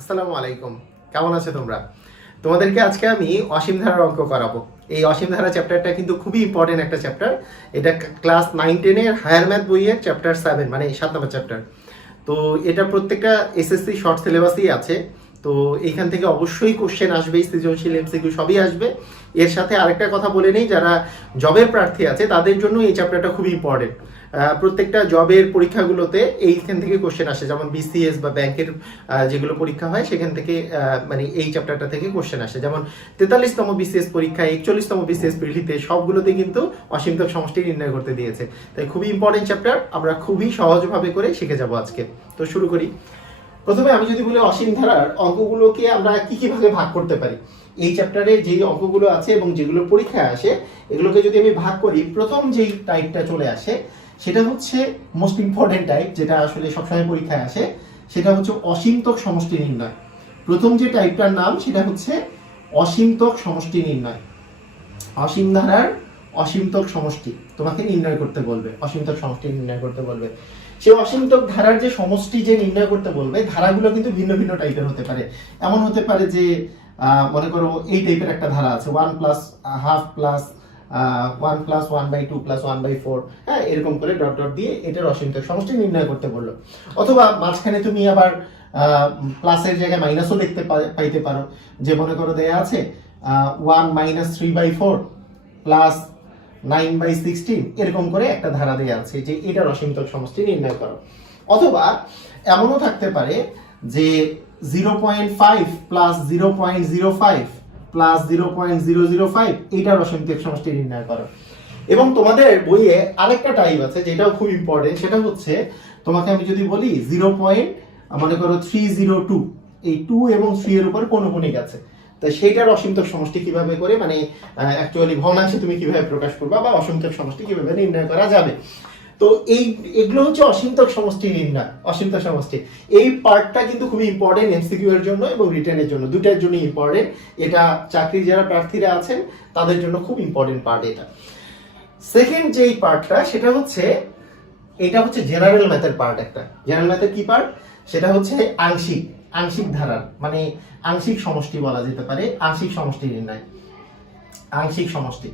আসসালামু আলাইকুম, কেমন আছো তোমরা? তোমাদেরকে আজকে আমি অসীম ধারার অঙ্ক করাবো। এই অসীম ধারা চ্যাপ্টারটা কিন্তু খুবই ইম্পর্টেন্ট একটা চ্যাপ্টার। এটা ক্লাস 9-10-এর হায়ার ম্যাথ বইয়ের চ্যাপ্টার 7, মানে 7 নম্বর চ্যাপ্টার। তো এটা প্রত্যেকটা এসএসসি শর্ট সিলেবাসই আছে। তো এইখান থেকে অবশ্যই কোশ্চেন আসবে, সৃজনশীল এমসিকিউ সবই আসবে। এর সাথে আরেকটা কথা বলে নেই, যারা জবের প্রার্থী আছে তাদের জন্য এই চ্যাপ্টারটা খুবই ইম্পর্টেন্ট। প্রত্যেকটা জবের পরীক্ষাগুলোতে এইখান থেকে কোশ্চেন আসে, যেমন বিসিএস বা ব্যাংকের যেগুলো পরীক্ষা হয় সেখান থেকে মানে এই চ্যাপ্টারটা থেকে কোশ্চেন আসে। যেমন 43তম বিসিএস পরীক্ষা, 41তম বিসিএস প্রিলিতে সবগুলোতে কিন্তু অসীমতক সমষ্টি নির্ণয় করতে দিয়েছে। তাই খুবই ইম্পর্টেন্ট চ্যাপ্টার, আমরা খুবই সহজভাবে করে শিখে যাব আজকে। তো শুরু করি। প্রথমে আমি যদি বলি অসীম ধারার অঙ্কগুলোকে আমরা কি কি ভাগে ভাগ করতে পারি। এই চ্যাপ্টারে যে অঙ্কগুলো আছে এবং যেগুলো পরীক্ষায় আসে এগুলোকে যদি আমি ভাগ করি, প্রথম যেই টাইপটা চলে আসে সেটা হচ্ছে মোস্ট ইম্পর্টেন্ট টাইপ, যেটা আসলে সবসময় পরীক্ষায় আসে, সেটা হচ্ছে অসীমতক সমষ্টি নির্ণয়। প্রথম যে টাইপটার নাম সেটা হচ্ছে অসীমতক সমষ্টি নির্ণয়। অসীম ধারার অসীমতক সমষ্টি তোমাকে নির্ণয় করতে বলবে, অসীমতক সমষ্টি নির্ণয় করতে বলবে। সেই অসীমতক ধারার যে সমষ্টি যে নির্ণয় করতে বলবে, ধারাগুলো কিন্তু ভিন্ন ভিন্ন টাইপের হতে পারে। এমন হতে পারে যে মনে করো এই টাইপের একটা ধারা আছে, 1 plus half plus 1 plus 1/2 plus 1/4, হ্যাঁ, এরকম করে ডট ডট দিয়ে এটার অসীমতক সমষ্টি নির্ণয় করতে বললো। অথবা মাঝখানে তুমি আবার প্লাসের জায়গায় মাইনাসও দেখতে পাইতে পারো, যে মনে করো দেয়া আছে 1 মাইনাস 3/4 প্লাস 9/16, এরকম করে একটা ধারা দেয়া আছে যে এটার অসীমতক সমষ্টি নির্ণয় করো। অথবা এমনও থাকতে পারে যে 0.5 প্লাস 0.05 প্লাস 0.005 এটার অসীমতক সমষ্টি নির্ণয় করো। এবং তোমাদের বইয়ে আরেকটা টাইপ আছে যেটাও খুব ইম্পর্টেন্ট, সেটা হচ্ছে তোমাকে আমি যদি বলি 0.302, এই 2 এবং 3 এর উপর কোণকোণিক আছে, তো সেইটার অসীমতক সমষ্টি কিভাবে করে, মানে অ্যাকচুয়ালি ভগ্নাংশে তুমি কিভাবে প্রকাশ করবা বা অসীমতক সমষ্টি কিভাবে নির্ণয় করা যাবে। তো এগুলো হচ্ছে অসীমতক সমষ্টি নির্ণয়, অসীমতক সমষ্টি। এই পার্টটা কিন্তু খুবই ইম্পর্টেন্ট এমসিকিউ এর জন্য এবং রিটেনের জন্য, দুটার জন্য ইম্পর্টেন্ট। এটা চাকরির যারা প্রার্থীরা আছেন তাদের জন্য খুব ইম্পর্টেন্ট পার্ট এটা। সেকেন্ড যেই পার্টটা সেটা হচ্ছে, এটা হচ্ছে জেনারেল ম্যাথের পার্ট। একটা জেনারেল ম্যাথের কি পার্ট, সেটা হচ্ছে আংশিক ধারার, মানে আংশিক সমষ্টি বলা যেতে পারে, আংশিক সমষ্টি নির্ণয়, আংশিক সমষ্টি।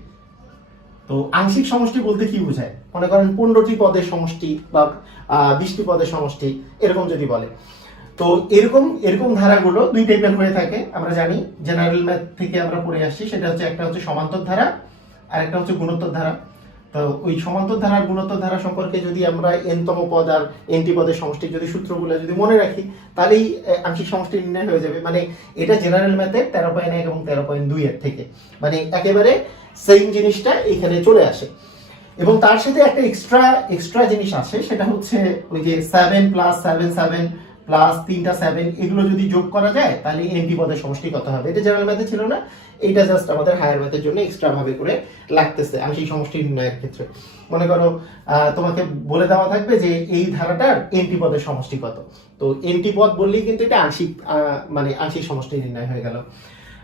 তো আংশিক সমষ্টি বলতে কি বোঝায়, মনে করেন 15টি পদের সমষ্টি বা 20টি পদের সমষ্টি, এরকম যদি বলে। তো এরকম ধারাগুলো দুই টাইপের হয়ে থাকে, আমরা জানি জেনারেল ম্যাথ থেকে আমরা পড়ে আসছি। সেটা হচ্ছে, একটা হচ্ছে সমান্তর ধারা আর একটা হচ্ছে গুণোত্তর ধারা। তো ওই সমান্তর ধারা গুণোত্তর ধারা সম্পর্কে যদি আমরা n-তম পদ আর n-টি পদের সমষ্টির যদি সূত্রগুলো যদি মনে রাখি, তাহলেই আংশিক সমষ্টি নির্ণয় হয়ে যাবে। মানে এটা জেনারেল ম্যাথের 13.1 এবং 13.2 এর থেকে, মানে একেবারে সেম জিনিসটা এখানে চলে আসে। এবং তার সাথে একটা এক্সট্রা জিনিস আসে, সেটা হচ্ছে ওই যে 7 প্লাস 7 প্লাস 3টা 7, এগুলো যদি যোগ করা যায় তাহলে n-টি পদের সমষ্টি কত হবে। এটা জেনারেল ম্যাথে ছিল না, এইটা জাস্ট আমাদের হায়ার ম্যাথের জন্য এক্সট্রা ভাবে করে লাগতেছে আংশিক সমষ্টি নির্ণয়ের ক্ষেত্রে। মনে করো তোমাকে বলে দেওয়া থাকবে যে এই ধারাটার n-টি পদের সমষ্টি কত, তো n-টি পদ বললেই কিন্তু এটা আংশিক, মানে আংশিক সমষ্টি নির্ণয় হয়ে গেল।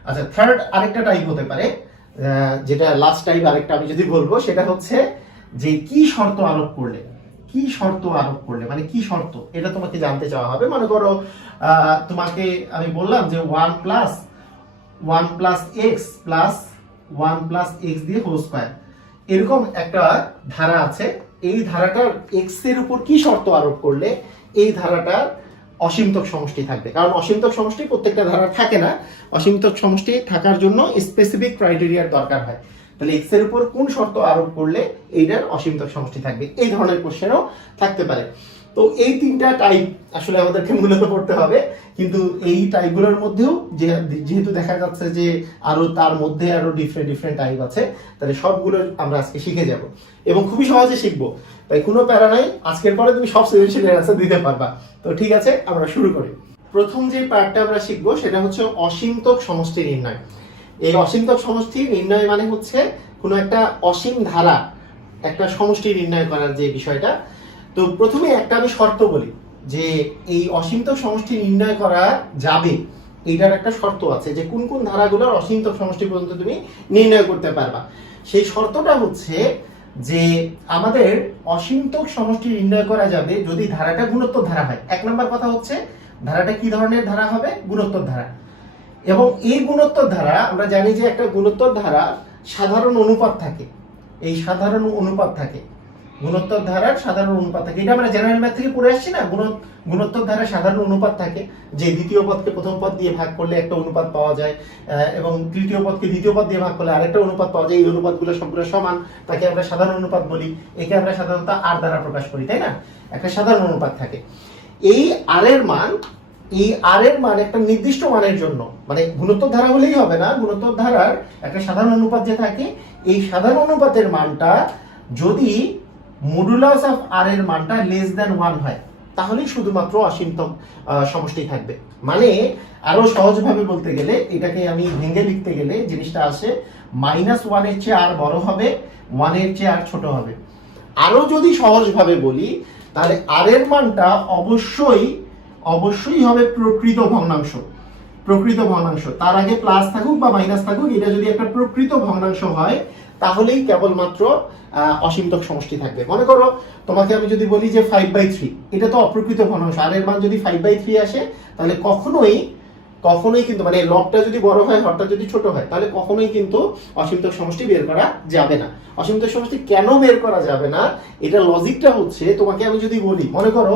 আচ্ছা, থার্ড আরেকটা টাইপ হতে পারে, যেটা লাস্ট টাইপ আরেকটা আমি যদি বলবো, সেটা হচ্ছে যে কি শর্ত আরোপ করলে, মানে কি শর্ত, এটা তোমাকে জানতে চাওয়া হবে। মনে করো তোমাকে আমি বললাম যে 1 plus x plus 1 plus x দিয়ে হোল স্কয়ার, এরকম একটা ধারা আছে। এই ধারাটার এক্স এর উপর কি শর্ত আরোপ করলে এই ধারাটার অসীমতক সমষ্টি থাকবে। কারণ অসীমতক সমষ্টি প্রত্যেকটা ধারা থাকে না, অসীমতক সমষ্টি থাকার জন্য স্পেসিফিক ক্রাইটেরিয়ার দরকার হয়। তাহলে এক্স এর উপর কোন শর্ত আরোপ করলে এইটার অসীমতক সমষ্টি থাকবে, এই ধরনের কোশ্চেনও থাকতে পারে। তো এই তিনটা টাইপ আসলে আমাদেরকে মূলত পড়তে হবে, কিন্তু এই টাইপগুলোর মধ্যেও যেহেতু দেখা যাচ্ছে যে তার মধ্যে আরো ডিফারেন্ট টাইপ আছে, তাহলে সবগুলো আমরা আজকে শিখে যাব এবং খুবই সহজে শিখবো। তাই কোনো প্যারা নাই, আজকের পরে তুমি সব সৃজনশীলের অ্যান্সার দিতে পারবা। তো ঠিক আছে, আমরা শুরু করি। প্রথম যে পার্টটা আমরা শিখবো সেটা হচ্ছে অসীমতক সমষ্টি নির্ণয়। এই অসীমতক সমষ্টি নির্ণয় মানে হচ্ছে কোনো একটা অসীম ধারা একটা সমষ্টি নির্ণয় করার যে বিষয়টা। তো প্রথমে একটা আমি শর্ত বলি যে এই অসীমতক সমষ্টি নির্ণয় করা যাবে, এইটার একটা শর্ত আছে যে কোন কোন ধারাগুলোর অসীমতক সমষ্টি পর্যন্ত তুমি নির্ণয় করতে পারবা। সেই শর্তটা হচ্ছে যে আমাদের অসীমতক সমষ্টি নির্ণয় করা যাবে যদি ধারাটা গুণোত্তর ধারা হয়। এক নম্বর কথা হচ্ছে ধারাটা কি ধরনের ধারা হবে? গুণোত্তর ধারা। এবং এই গুণোত্তর ধারা আমরা জানি যে একটা গুণোত্তর ধারা সাধারণ অনুপাত থাকে, এই সাধারণ অনুপাত থাকে, গুণোত্তর ধারার সাধারণ অনুপাত থাকে। এটা আমরা জেনারেল ম্যাথ থেকে পড়ে আসছি না, গুণোত্তর ধারার সাধারণ অনুপাত থাকে, যে দ্বিতীয় পদকে প্রথম পদ দিয়ে ভাগ করলে একটা অনুপাত পাওয়া যায়, এবং তৃতীয় পদকে দ্বিতীয় পদ দিয়ে ভাগ করলে আরেকটা অনুপাত পাওয়া যায়। এই অনুপাতগুলো সবগুলো সমান, তাকে আমরা সাধারণ অনুপাত বলি। একে আমরা সাধারণত আর দ্বারা প্রকাশ করি, তাই না? একটা সাধারণ অনুপাত থাকে। এই আর এর মান, এই আর এর মান একটা নির্দিষ্ট মানের জন্য, মানে গুণোত্তর ধারা হলেই হবে না, গুণোত্তর ধারার একটা সাধারণ অনুপাত যে থাকে, এই সাধারণ অনুপাতের মানটা যদি মডুলাস অফ আর এর মানটা লেস দ্যান 1 হয়, তাহলেই শুধুমাত্র অসীমতম সমষ্টি থাকবে। মানে আরো সহজভাবে বলতে গেলে, এটাকে আমি ভেঙে লিখতে গেলে জিনিসটা আসে -1 এর চেয়ে আর বড় হবে, 1 এর চেয়ে আর ছোট হবে। আরো যদি সহজভাবে বলি, তাহলে আর এর মানটা অবশ্যই হবে প্রকৃত ভগ্নাংশ। প্রকৃত ভগ্নাংশ, তার আগে প্লাস থাকুক বা মাইনাস থাকুক, এটা যদি একটা প্রকৃত ভগ্নাংশ হয়, তাহলেই কেবলমাত্র অসীমতক সমষ্টি থাকবে। মনে করো তোমাকে আমি যদি বলি যে 5/3, এটা তো অপ্রকৃত ভগ্নাংশ, আর এর মান যদি 5/3 আসে, তাহলে কখনোই কিন্তু, মানে লবটা যদি বড় হয়, হরটা যদি ছোট হয়, তাহলে কখনোই কিন্তু অসীমতক সমষ্টি বের করা যাবে না। অসীমতক সমষ্টি কেন বের করা যাবে না, এটা লজিকটা হচ্ছে, তোমাকে আমি যদি বলি, মনে করো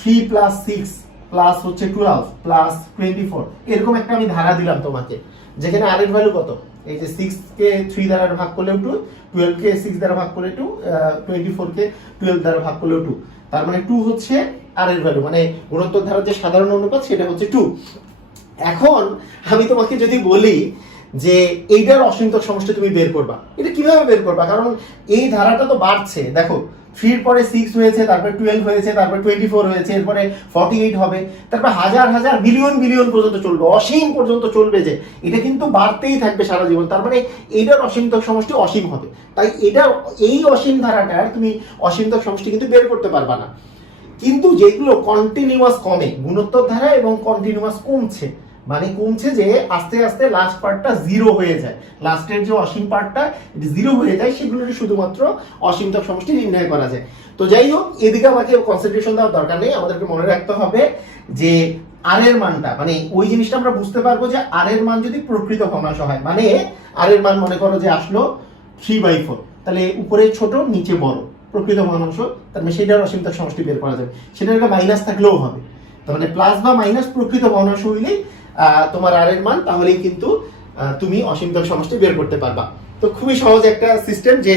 3 + 6 প্লাস হচ্ছে 12 প্লাস 24, এরকম একটা আমি ধারা দিলাম তোমাকে, যেখানে আর এর ভ্যালু কত? এই যে 6 কে 3 দ্বারা ভাগ করলেও 2, 12 কে 6 দ্বারা ভাগ করলে 2, 24 কে 12 দ্বারা ভাগ করলেও 2, তার মানে 2 হচ্ছে আর এর ভ্যালু, মানে গুণোত্তর ধারার যে সাধারণ অনুপাত সেটা হচ্ছে 2। এখন আমি তোমাকে যদি বলি যে এইটার অসীমতক সমষ্টি তুমি বের করবা, এটা কিভাবে বের করবা? কারণ এই ধারাটা তো বাড়ছে, দেখো 3 এর পরে 6 হয়েছে, তারপরে 12 হয়েছে, তারপরে 24 হয়েছে, এরপরে 48 হবে, তারপর হাজার বিলিয়ন পর্যন্ত চলবে, অসীম পর্যন্ত চলবে, যে এটা কিন্তু বাড়তেই থাকবে সারা জীবন। তার মানে এইটার অসীমতক সমষ্টি অসীম হবে। তাই এই অসীম ধারাটার তুমি অসীমতক সমষ্টি কিন্তু বের করতে পারবা না। কিন্তু যেগুলো কন্টিনিউয়াস কমে, গুণোত্তর ধারা এবং কন্টিনিউয়াস কমছে, মানে কমছে যে আস্তে আস্তে লাস্ট পার্টটা 0 হয়ে যায়, লাস্টের যে অসীম পার্টটা 0 হয়ে যায়, সেগুলোরই শুধুমাত্র অসীমতক সমষ্টি নির্ণয় করা যায়। তো যাই হোক, এদিকে আমাকে কনসেন্ট্রেশন দেওয়ার দরকার নেই, আমাদেরকে মনে রাখতে হবে যে আর এর মানটা, মানে ওই জিনিসটা আমরা বুঝতে পারবো যে আর এর মান যদি প্রকৃত ভগ্নাংশ হয়, মানে আর এর মান মনে করো যে আসলো 3/4, তাহলে উপরে ছোট নিচে বড়, প্রকৃত ভগ্নাংশ, তার মানে সেটার অসীমতক সমষ্টি বের করা যাবে। সেটার একটা মাইনাস থাকলেও হবে, তার মানে প্লাস বা মাইনাস প্রকৃত ভগ্নাংশ হইলেই তোমার আর এর মান, তাহলেই কিন্তু তুমি অসীমতক সমষ্টি বের করতে পারবা। তো খুবই সহজ একটা সিস্টেম, যে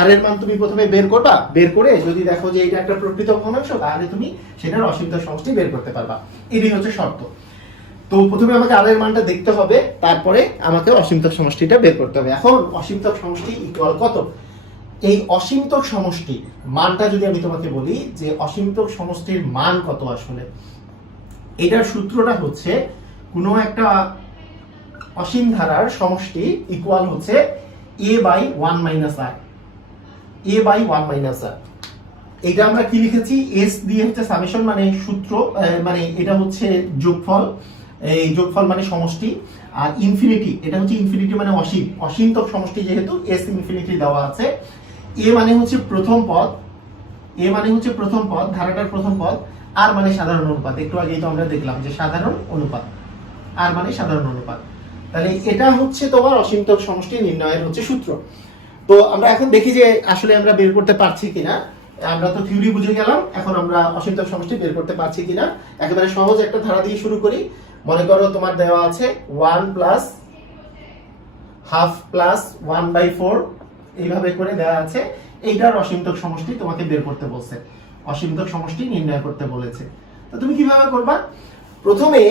আর এর মান তুমি প্রথমে বের করবা, বের করে যদি দেখো যে এটা একটা প্রকৃত ভগ্নাংশ, তাহলে তুমি সেটার অসীমতক সমষ্টি বের করতে পারবা। এটাই হচ্ছে শর্ত। তো প্রথমে আমাকে আর এর মানটা দেখতে হবে, তারপরে আমাকে অসীমতক সমষ্টিটা বের করতে হবে। এখন অসীমতক সমষ্টি ইকুয়াল কত? এই অসীমতক সমষ্টি মানটা যদি আমি তোমাকে বলি যে অসীমতক সমষ্টির মান কত, আসলে এটার সূত্রটা হচ্ছে কোনো একটা অসীম ধারার সমষ্টি ইকুয়াল হচ্ছে a/1 - r, a/1 - r। এটা আমরা কি লিখেছি? s দিয়ে হচ্ছে সামেশন, মানে সূত্র, মানে এটা হচ্ছে যোগফল, এই যোগফল মানে সমষ্টি, আর ইনফিনিটি, এটা হচ্ছে ইনফিনিটি মানে অসীম, অসীমতক সমষ্টি যেহেতু s ইনফিনিটি দেওয়া আছে। a মানে হচ্ছে প্রথম পদ, ধারাটার প্রথম পদ, আর মানে সাধারণ অনুপাত, একটু আগেই তো আমরা দেখলাম যে সাধারণ অনুপাত, আর মানে সাধারণ অনুপাত। তাহলে এটা হচ্ছে তোমার অসীমতক সমষ্টি নির্ণয়ের হচ্ছে সূত্র। তো আমরা এখন দেখি যে আসলে আমরা বের করতে পারছি কিনা। আমরা তো থিওরি বুঝে গেলাম, এখন আমরা অসীমতক সমষ্টি বের করতে পারছি কিনা। একেবারে সহজ একটা ধারা দিয়ে শুরু করি। মনে করো তোমার দেওয়া আছে 1 + ½ + 1/4, এইভাবে করে দেওয়া আছে। এইটার অসীমতক সমষ্টি তোমাকে বের করতে বলছে, অসীমতক সমষ্টি নির্ণয় করতে বলেছে। তো তুমি কিভাবে করবা? প্রথমে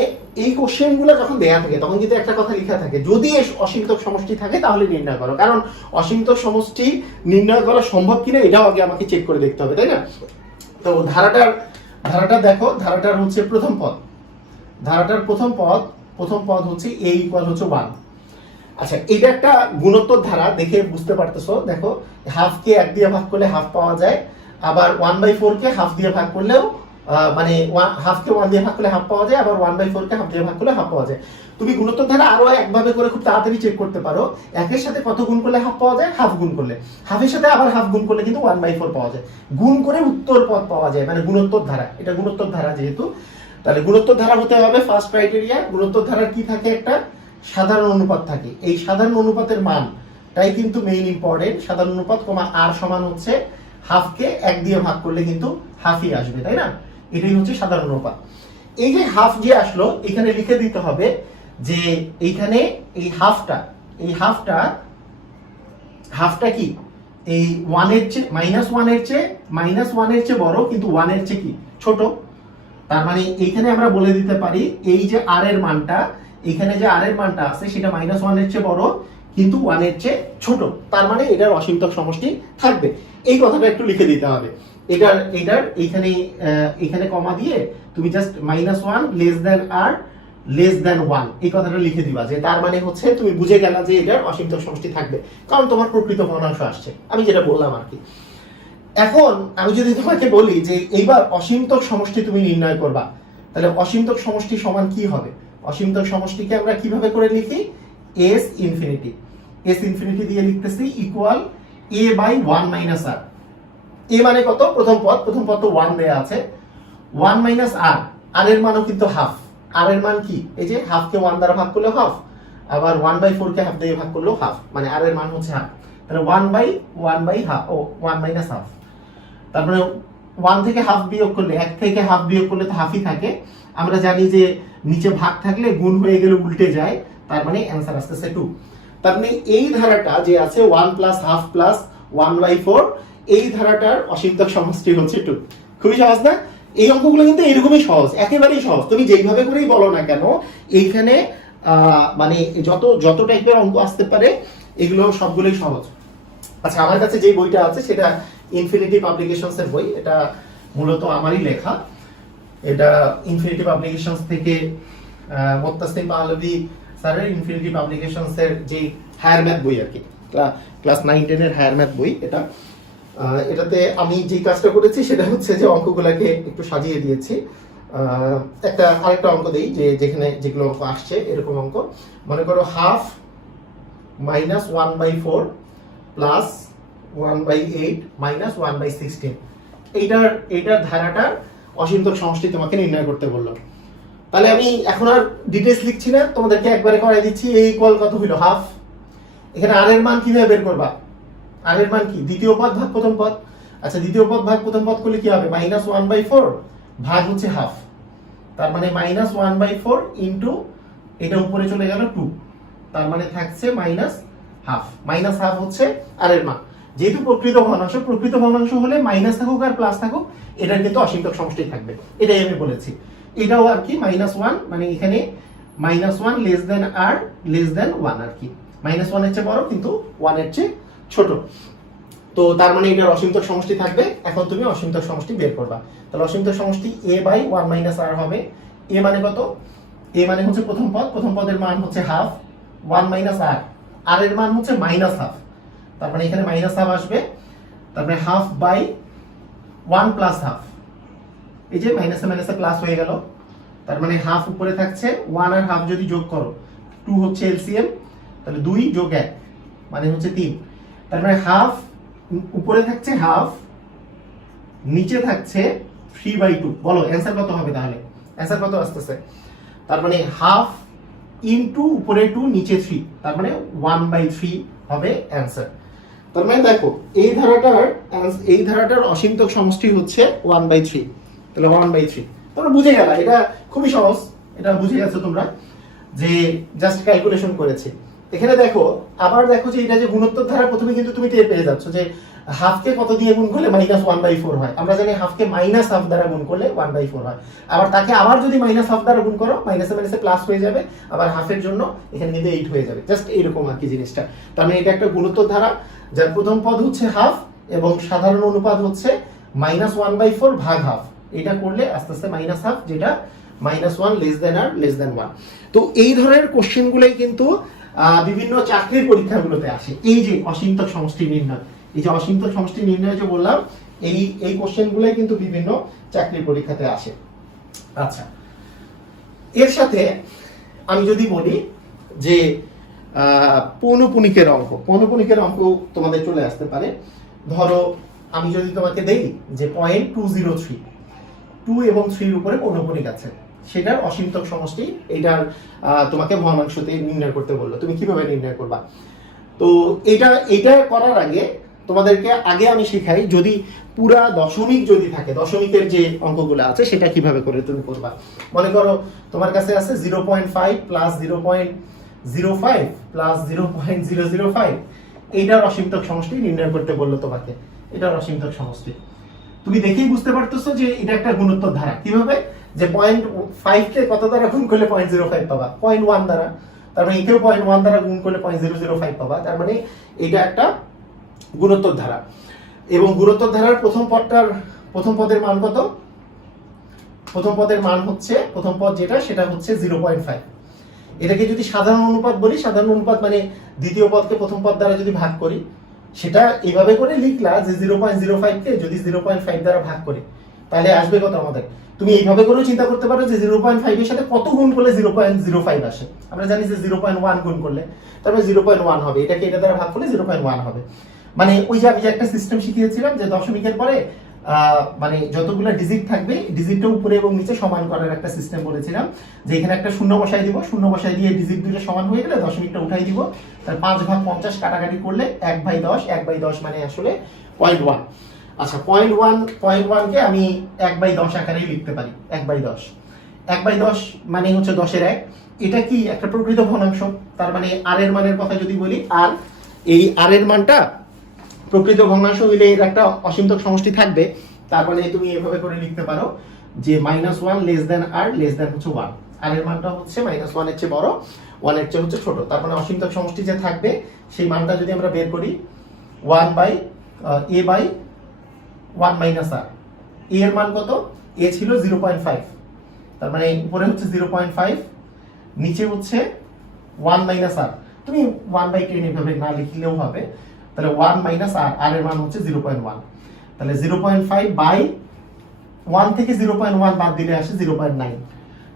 এই কোশ্চেনগুলো যখন দেয়া থাকে তখন কিন্তু একটা কথা লেখা থাকে, যদি অসীমতক সমষ্টি থাকে তাহলে নির্ণয় করো। কারণ অসীমতক সমষ্টি নির্ণয় করা সম্ভব কিনা এটাও আগে আমাকে চেক করে দেখতে হবে, তাই না? তো ধারাটা দেখো, ধারাটার হচ্ছে প্রথম পদ, ধারাটার প্রথম পদ হচ্ছে a = 1। আচ্ছা, এটা একটা গুণোত্তর ধারা, দেখে বুঝতে পারতেছো। দেখো, হাফ কে 1 দিয়ে ভাগ করলে হাফ পাওয়া যায়, আবার 1/4 কে হাফ দিয়ে ভাগ করলেও, মানে হাফ কে 1 দিয়ে ভাগ করলে হাফ পাওয়া যায়, আবার 1/4 কে হাফ দিয়ে ভাগ করলে হাফ পাওয়া যায়। তুমি গুণোত্তর ধারা আরো একভাবে করে খুব তাড়াতাড়ি চেক করতে পারো। একের সাথে কত গুণ করলে হাফ পাওয়া যায়? হাফ গুণ করলে। হাফের সাথে আবার হাফ গুণ করলে কিন্তু 1/4 পাওয়া যায়। গুণ করে উত্তর পদ পাওয়া যায়, মানে গুণোত্তর ধারা, এটা গুণোত্তর ধারা যেহেতু। তাহলে গুণোত্তর ধারা হতে হবে ফার্স্ট ক্রাইটেরিয়া। গুণোত্তর ধারার কি থাকে, একটা সাধারণ অনুপাত থাকে। এই সাধারণ অনুপাতের মানটাই কিন্তু মেইন ইম্পর্টেন্ট। সাধারণ অনুপাত কমা আর সমান হচ্ছে হাফকে 1 দিয়ে ভাগ করলে কিন্তু হাফই আসবে, তাই না? এটাই হচ্ছে সাধারণ অনুপাত। এই যে হাফ যে আসলো, এখানে লিখে দিতে হবে যে এইখানে এই হাফটা কি এই 1 এর চেয়ে -1 এর চেয়ে বড়, কিন্তু 1 এর চেয়ে কি ছোট। তার মানে এইখানে আমরা বলে দিতে পারি এই যে আর এর মানটা, এখানে যে আর এর মানটা আছে সেটা -1 এর চেয়ে বড় কিন্তু 1 এর চেয়ে ছোট। তার মানে এটার অসীমতক সমষ্টি থাকবে। এই কথাটা একটু লিখে দিতে হবে। এটার এখানে কমা দিয়ে তুমি জাস্ট -1 > 1 এই কথাটা লিখে দিবা, যে তার মানে হচ্ছে তুমি বুঝে গেলা যে এটার অসীমতক সমষ্টি থাকবে, কারণ তোমার প্রকৃত ভগ্নাংশ আসছে। আমি যেটা বললাম আর কি। এখন আমি যদি তোমাকে বলি যে এইবার অসীমতক সমষ্টি তুমি নির্ণয় করবা, তাহলে অসীমতক সমষ্টি সমান কি হবে? অসীমতক সমষ্টিকে আমরা কিভাবে করে লিখি? s ইনফিনিটি দিয়ে লিখতেছি ইকুয়াল a/1 - r। a মানে কত? প্রথম পদ তো 1 দেয়া আছে। 1 - r, r এর মানও কিন্তু হাফ। r এর মান কি? এই যে হাফ কে 1 দ্বারা ভাগ করলে হাফ, আবার 1/4 কে হাফ দিয়ে ভাগ করলেও হাফ, মানে r এর মান হচ্ছে হাফ। তাহলে 1 - হাফ। তার মানে 1 থেকে হাফ বিয়োগ করলে, 1 থেকে হাফ বিয়োগ করলে তো হাফই থাকে। আমরা জানি যে নিচে ভাগ থাকলে গুণ হয়ে গেলে উল্টে যায়, তার মানে অ্যান্সার আসতেছে 2। তার মানে এই ধারাটা যে আছে 1 + হাফ + 1/4, এই ধারাটার অসীমতক সমষ্টি হচ্ছে 2। খুবই সহজ না? এই অঙ্কগুলো কিন্তু এরকমই সহজ, একেবারেই সহজ। তুমি যেইভাবে করেই বলো না কেন, এইখানে মানে যত টাইপের অঙ্ক আসতে পারে এগুলো সবগুলোই সহজ। আচ্ছা, আমার কাছে যে বইটা আছে সেটা ইনফিনিটি পাবলিকেশনস এর বই। এটা মূলত আমারই লেখা। এটা ইনফিনিটি পাবলিকেশনস থেকে মুত্তাসিম পাহলভী স্যারের ইনফিনিটি পাবলিকেশনস এর যে হায়ার ম্যাথ বই আর কি, ক্লাস 9-10 এর হায়ার ম্যাথ বই এটা। এটাতে আমি যে কাজটা করেছি সেটা হচ্ছে যে অঙ্কগুলোকে একটু সাজিয়ে দিয়েছি। আরেকটা অঙ্ক দেই, যেগুলো অঙ্ক আসছে এরকম অঙ্ক। মনে করো হাফ -1/4 + 1/8 - 1/16। এইটার ধারাটার অসীমতক সমষ্টি তোমাকে নির্ণয় করতে বললাম। তাহলে আমি এখন আর ডিটেইলস লিখছি না, তোমাদেরকে একবারে করাই দিচ্ছি। এই ইকুয়াল কত হইল? হাফ। এখানে আর এর মান কিভাবে বের করবা? আর এর মান কি? দ্বিতীয় পদ ভাগ প্রথম পদ। আচ্ছা, দ্বিতীয় পদ ভাগ প্রথম পদ করলে কি হবে? -1/4 ভাগ হচ্ছে হাফ। তার মানে -1/4 ইনটু এটা উপরে চলে গেল 2, তার মানে থাকছে -হাফ। -হাফ হচ্ছে আর এর মান। যেহেতু প্রকৃত ভগ্নাংশ হলে মাইনাস থাকুক আর প্লাস থাকুক, এটার কিন্তু অসীমতক সমষ্টি থাকবে। এটাই আমি বলেছি। এটাও আর কি -1, মানে এখানে -1 r <1 আর কি। -1 এর চেয়ে বড় কিন্তু 1 এর চেয়ে ছোট। তো তার মানে এটার অসীমতক সমষ্টি থাকবে। এখন তুমি অসীমতক সমষ্টি বের করবা। তাহলে অসীমতক সমষ্টি a/1 - r হবে। a মানে কত? a মানে হচ্ছে প্রথম পদের মান হচ্ছে হাফ, 1 - r, r এর মান হচ্ছে -হাফ। তার মানে এখানে -হাফ আসবে। তারপরে ½ + হাফ, এই যে মাইনাসে মাইনাসে প্লাস হয়ে গেল। তার মানে হাফ উপরে থাকছে, 1 আর হাফ যদি যোগ করো 2 হচ্ছে এলসিএম, তাহলে 2 + 1 মানে হচ্ছে 3। তার মানে হাফ উপরে থাকছে হাফ, নিচে থাকছে 3/2। বলো অ্যান্সার কত হবে? তাহলে অ্যান্সার কত আসতেছে? তার মানে হাফ ইনটু উপরে 2 নিচে 3, তার মানে 1/3 হবে অ্যান্সার। তার মানে দেখো এই ধারাটার অসীমতক সমষ্টি হচ্ছে 1/3। তাহলে 1/3 তোমরা বুঝে গেলা। এটা খুবই সহজ, এটা বুঝে গেছো তোমরা যে জাস্ট ক্যালকুলেশন করেছে। এখানে দেখো আবার দেখো যে এটা যে গুণোত্তর ধারা, প্রথমে কিন্তু তুমি টের পেয়ে যাচ্ছ যে হাফকে কত দিয়ে গুণ করলে -1/4 হয়। আমরা জানি হাফকে -হাফ দ্বারা গুণ করলে 1/4 হয়। আবার তাকে আবার যদি -হাফ দ্বারা গুণ করো, মাইনাসে মাইনাসে প্লাস হয়ে যাবে, আবার হাফের জন্য এখানে কিন্তু 8 হয়ে যাবে। জাস্ট এইরকম আর কি জিনিসটা। তার মানে এটা একটা গুণোত্তর ধারা যার প্রথম পদ হচ্ছে হাফ এবং সাধারণ অনুপাত হচ্ছে -1/4 ভাগ হাফ। এটা করলে আস্তে আস্তে -হাফ, যেটা -1 r <1। তো এই ধরনের কোশ্চেন গুলাই কিন্তু বিভিন্ন চাকরির পরীক্ষাগুলোতে আসে। এই যে অসীমতক সমষ্টি নির্ণয়, এই যে অসীমতক সমষ্টি নির্ণয় যে বললাম, এই কোশ্চেন গুলাই কিন্তু বিভিন্ন চাকরির পরীক্ষাতে আসে। আচ্ছা, এর সাথে আমি যদি বলি যে পৌনপুনিকের অঙ্ক তোমাদের চলে আসতে পারে। ধরো আমি যদি তোমাকে দেই যে 0.203, 2 এবং 3 এর উপরে পৌনপুনিক আছে, সেটার অসীমতক সমষ্টি, এটার তোমাকে ভগ্নাংশতে নির্ণয় করতে বললো। তুমি কিভাবে নির্ণয় করবা? তো এটা করার আগে তোমাদেরকে আগে আমি শিখাই, যদি পুরা দশমিক যদি থাকে, দশমিকের যে অঙ্কগুলো আছে সেটা কিভাবে করে তুমি করবা। মনে করো তোমার কাছে আছে 0.5 প্লাস 0.05 প্লাস 0.005, এইটার অসীমতক সমষ্টি নির্ণয় করতে বললো তোমাকে। এটার অসীমতক সমষ্টি তুমি দেখেই বুঝতে পারতেছো যে এটা একটা গুণোত্তর ধারা। কিভাবে? যে 0.5 কে কত দ্বারা গুণ করলে 0.05 পাবা? 0.1 দ্বারা। তার মানে একেও 0.1 দ্বারা গুণ করলে 0.005 পাবা। তার মানে এটা একটা গুণোত্তর ধারা। এবং গুণোত্তর ধারার প্রথম পদের মান কত? প্রথম পদের মান হচ্ছে, প্রথম পদ যেটা সেটা হচ্ছে 0.5। এটাকে যদি সাধারণ অনুপাত বলি, সাধারণ অনুপাত মানে দ্বিতীয় পদকে প্রথম পদ দ্বারা যদি ভাগ করি, সেটা এইভাবে করে লিখলা যে 0.05 কে যদি 0.5 দ্বারা ভাগ করি তাহলে আসবে কত আমাদের। তুমি এইভাবে করেও চিন্তা করতে পারো যে 0.5 এর সাথে কত গুণ করলে 0.05 আসে। আমরা জানি যে 0.1 গুণ করলে তারপরে 0.1 হবে, এটাকে এটা দ্বারা ভাগ করলে 0.1 হবে। মানে ওই যে আমি যে একটা সিস্টেম শিখিয়েছিলাম যে দশমিকের পরে মানে যতগুলো ডিজিট থাকবে ডিজিটটা উপরে এবং নিচে সমান করার একটা সিস্টেম বলেছিলাম, যে এখানে একটা শূন্য বসাই দিব, শূন্য বসাই দিয়ে ডিজিট দুটো সমান হয়ে গেলে দশমিকটা উঠাই দিব, তার 5/50 কাটাকাটি করলে 1/10, 1/10 মানে আসলে 0.1। আচ্ছা, 0.1 কে আমি 1/10 আকারে লিখতে পারি। 1/10 1/10 মানে হচ্ছে 10 এর 1। এটা কি একটা প্রকৃত ভগ্নাংশ। তার মানে আর এর মানের কথা যদি বলি, আর এই আর এর মানটা প্রকৃত ভগ্নাংশ হইলে এর একটা অসীমতক সমষ্টি থাকবে। তার মানে তুমি এভাবে করে লিখতে পারো যে -1 লেস দেন আর লেস দেন হচ্ছে 1। আর এর মানটা হচ্ছে -1 এর চেয়ে বড়, 1 এর চেয়ে হচ্ছে ছোট। তার মানে অসীমতক সমষ্টি যে থাকবে সেই মানটা যদি আমরা বের করি 1/a/1 মাইনাস আর। এ এর মান কত? এ ছিল 0.5, তার মানে উপরে হচ্ছে 0.5, নিচে হচ্ছে 1 মাইনাস আর। তুমি 1/10 এভাবে না লিখলেও হবে। তাহলে 1 মাইনাস আর, আর এর মান হচ্ছে 0.1। তাহলে 0.5 বাই 1 থেকে 0.1 বাদ দিলে আসে 0.9,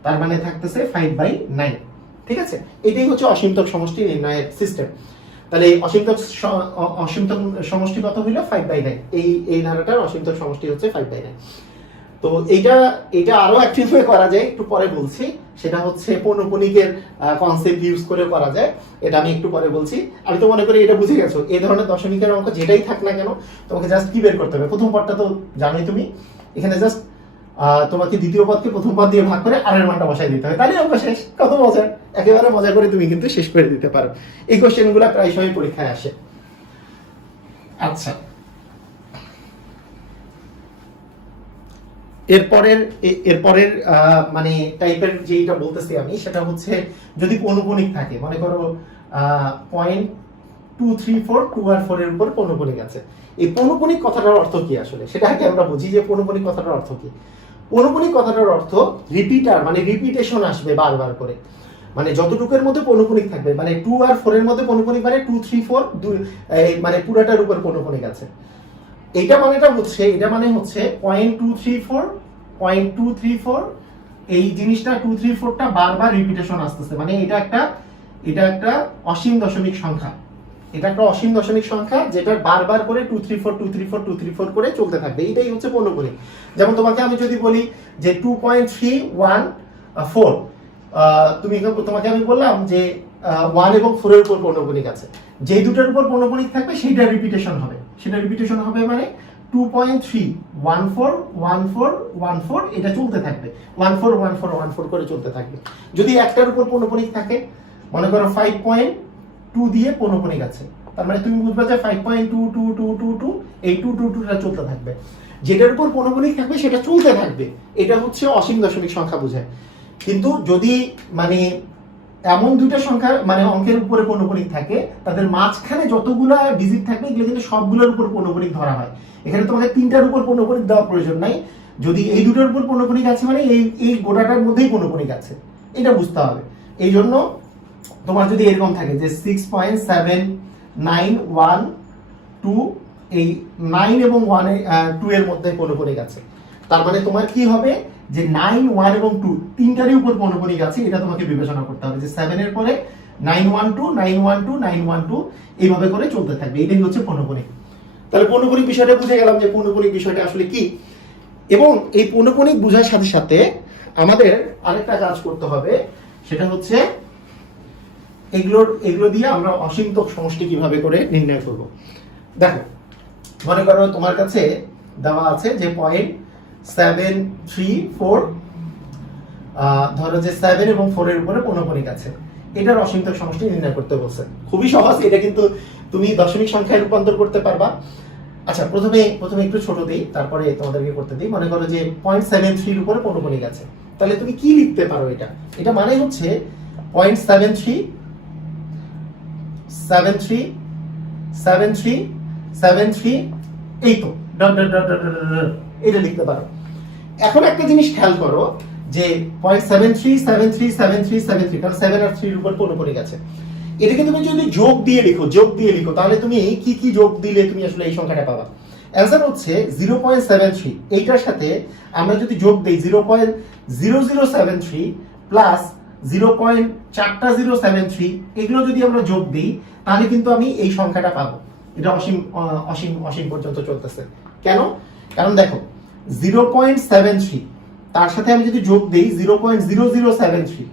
তার মানে থাকতেছে 5/9। ঠিক আছে, এটাই হচ্ছে অসীমতক সমষ্টি নির্ণয়ের সিস্টেম। তাহলে অসীমতক সমষ্টি কত হইল? 5/9। এই ধারাটার অসীমতক সমষ্টি হচ্ছে 5/9। তো এটা আরো অ্যাক্টিভ হয়ে করা যায়, একটু পরে বলছি। সেটা হচ্ছে পৌনঃপুনিকের কনসেপ্ট ইউজ করে করা যায়, এটা আমি একটু পরে বলছি। আমি তো মনে করি এটা বুঝে গেছো। এই ধরনের দশমিকের অঙ্ক যেটাই থাক না কেন তোমাকে জাস্ট কি বের করতে হবে? প্রথম পদটা তো জানোই তুমি, এখানে জাস্ট তোমাকে দ্বিতীয় পদকে প্রথম পদ দিয়ে ভাগ করে আর এর মানটা বসাই দিতে হবে, তাহলে অঙ্ক শেষ। কত মজা, একেবারে মজা করে তুমি কিন্তু শেষ করে দিতে পারো। এই কোশ্চেনগুলো প্রায়শই পরীক্ষায় আসে। আচ্ছা, এরপরের মানে টাইপের যেটা বলতেছি আমি, সেটা হচ্ছে যদি পৌনঃপুনিক থাকে। মনে করো 0.234 2 আর 4 এর উপর পৌনঃপুনিক আছে। এই পৌনঃপুনিক কথাটার অর্থ কি আসলে সেটা আগে আমরা বুঝি যে পৌনঃপুনিক কথাটার অর্থ কি। পৌনঃপুনিক কথাটার অর্থ রিপিটার, মানে রিপিটেশন আসবে বারবার করে। মানে যতটুকুর মধ্যে পৌনঃপুনিক থাকবে, মানে 2 আর 4 এর মধ্যে পৌনঃপুনিক মানে 2 3 4 মানে পুরাটার উপর পৌনঃপুনিক আছে। এটা মানে হচ্ছে 0.234 এই জিনিসটা 234টা বারবার রিপিটেশন আসতেছে। মানে এটা একটা অসীম দশমিক সংখ্যা। এটা একটা অসীম দশমিক সংখ্যা যেটা বারবার করে 234 করে চলতে থাকবে। এটাই হচ্ছে পৌনঃপুনিক। যেমন তোমাকে আমি যদি বলি যে 2.314, তোমাকে আমি বললাম যে 1 এবং 4 এর উপর পৌনঃপুনিক আছে। যে দুটোর উপর পৌনঃপুনিক থাকবে সেটা রিপিটেশন হবে। মানে 2.3141414 এটা চলতে থাকবে, 141414 করে চলতে থাকবে। যদি একটার উপর পৌনঃপুনিক থাকে, মনে করো 5.2 দিয়ে পৌনঃপুনিক আছে, তার মানে তুমি বুঝবে যে 5.22222 এই 222টা চলতে থাকবে। যেটার উপর পৌনঃপুনিক থাকবে সেটা চলতে থাকবে। এটা হচ্ছে অসীম দশমিক সংখ্যা বোঝায়। কিন্তু যদি মানে এমন দুটো সংখ্যা মানে অঙ্কের উপরে পৌনঃপুনিক থাকে, তাদের মাঝখানে যতগুলা ডিজিট থাকবে এগুলো কিন্তু সবগুলোর উপর পৌনঃপুনিক ধরা হয়। এখানে তোমাদের তিনটার উপর পৌনঃপুনিক দেওয়ার প্রয়োজন নাই। যদি এই দুটোর উপর পৌনঃপুনিক আছে মানে এই গোটাটার মধ্যেই পৌনঃপুনিক আছে, এটা বুঝতে হবে। এই জন্য তোমার যদি এরকম থাকে যে 6.7912, এই 9 এবং 2 এর মধ্যে পৌনঃপুনিক আছে, তার মানে তোমার কি হবে যে 9 1 এবং 2 তিনটারই উপর পৌনঃপুনিক আছে। এটা তোমাকে বিবেচনা করতে হবে যে 7 এর পরে 912 912 912 এইভাবে করে চলতে থাকবে। এটাই হচ্ছে পৌনঃপুনিক। তাহলে পৌনঃপুনিক বিষয়টা বুঝে গেলাম যে পৌনঃপুনিক বিষয়টা আসলে কি। এবং এই পৌনঃপুনিক বোঝার সাথে সাথে আমাদের আরেকটা কাজ করতে হবে, সেটা হচ্ছে এগুলো দিয়ে আমরা অসীমতক সমষ্টি কিভাবে করে নির্ণয় করব। দেখো, মনে করো তোমার কাছে দেওয়া আছে যে 0.734, ধরো যে 7 এবং 4 এর উপরে পৌনঃপুনিক আছে, এটার অসীমতক সমষ্টি নির্ণয় করতে বলছে। খুবই সহজ, এটা কিন্তু তুমি দশমিক সংখ্যায় রূপান্তর করতে পারবা। আচ্ছা, প্রথমে একটু ছোট দিই, তারপরে তোমাদেরকে করতে দিই। মনে করো যে 0.73 এর উপরে পৌনঃপুনিক আছে, তাহলে তুমি কি লিখতে পারো? এটা মানে হচ্ছে 0.73 73 73 73, এই তো dot dot dot dot dot, এটা লিখতে পারো। এখন একটা জিনিস খেয়াল করো যে 0.73 73 73 73, কারণ 7 আর 3 এর উপর পৌনঃপুনিক আছে। এটাকে তুমি যদি যোগ দিয়ে লিখো, তাহলে তুমি কি কি যোগ দিলে তুমি আসলে এই সংখ্যাটা পাবা? অ্যান্সার হচ্ছে 0.73, এইটার সাথে আমরা যদি যোগ দেই 0.0073 প্লাস 0.4073, এগুলো যদি আমরা যোগ দিই, তাহলে কিন্তু আমি এই সংখ্যাটা পাবো। এটা অসীম অসীম অসীম পর্যন্ত চলতেছে। কেন? কারণ দেখো 0.73, তার সাথে আমি যদি যোগ দেই 0.0073,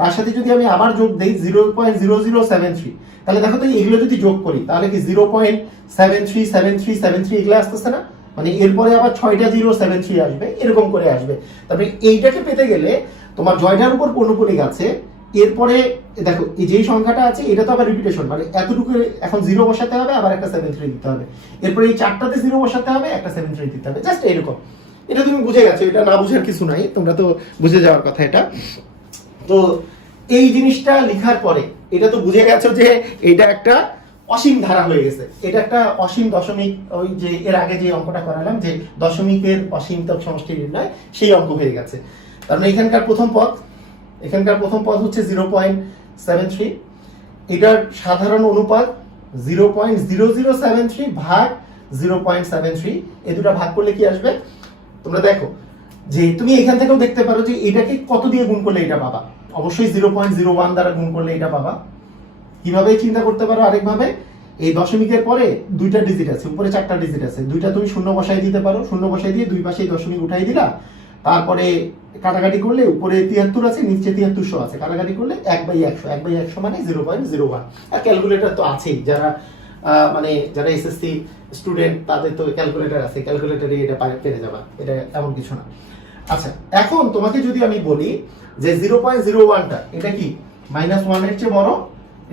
তার সাথে যদি আমি আবার যোগ দেই 0.0073, তাহলে দেখো তো এগুলো যদি যোগ করি, তাহলে কি 0.737373 এগুলো আসতেছে না? মানে এরপরে আবার 6টা 073 আসবে, এরকম করে আসবে। তারপরে এইটাকে পেতে গেলে তোমার জয়টার উপর পৌনঃপুনিক আছে, এরপরে দেখো এই যেই সংখ্যাটা আছে এটা তো আবার রিপিটেশন, মানে এতটুকু এখন 0 বসাতে হবে, আবার একটা 73 দিতে হবে, এরপরে এই 4টাতে 0 বসাতে হবে, একটা 73 দিতে হবে, জাস্ট এরকম। এটা তুমি বুঝে গেছো, এটা না বুঝার কিছু নাই, তোমরা তো বুঝে যাওয়ার কথা এটা। তো এই জিনিসটা লেখার পরে এটা তো বুঝে গেছো যে এটা একটা অসীম ধারা হয়ে গেছে, এটা একটা অসীম দশমিক, ওই যে এর আগে যে অঙ্কটা করালাম যে দশমিকের অসীমতক সমষ্টি নির্ণয়, সেই অঙ্ক হয়ে গেছে। তার মানে এখানকার প্রথম পদ হচ্ছে 0.73, এটার সাধারণ অনুপাত 0.0073 ভাগ 0.73, এই দুটো ভাগ করলে কি আসবে? তোমরা দেখো যে তুমি এখান থেকেও দেখতে পারো যে এটাকে কত দিয়ে গুণ করলে এটা পাবা। অবশ্যই 0.01 দ্বারা গুণ করলে এটা পাবা। কিভাবে চিন্তা করতে পারো আরেকভাবে, এই দশমিকের পরে দুইটা ডিজিট আছে, উপরে 4টা ডিজিট আছে, দুইটা তুমি শূন্য বসাই দিতে পারো, শূন্য বসাই দিয়ে দুই পাশে দশমিক উঠাই দিলা, তারপরে কাটাকাটি করলে উপরে 73 আছে, নিচে 7300 আছে, কাটাকাটি করলে 1/100 মানে 0.01। আর ক্যালকুলেটর তো আছেই, যারা এসএসসি স্টুডেন্ট তাদের তো ক্যালকুলেটর আছে, ক্যালকুলেটরে এটা পেরে যাবা, এটা এমন কিছু না। আচ্ছা, এখন তোমাকে যদি আমি বলি যে 0.01টা এটা কি -1 এর চেয়ে বড়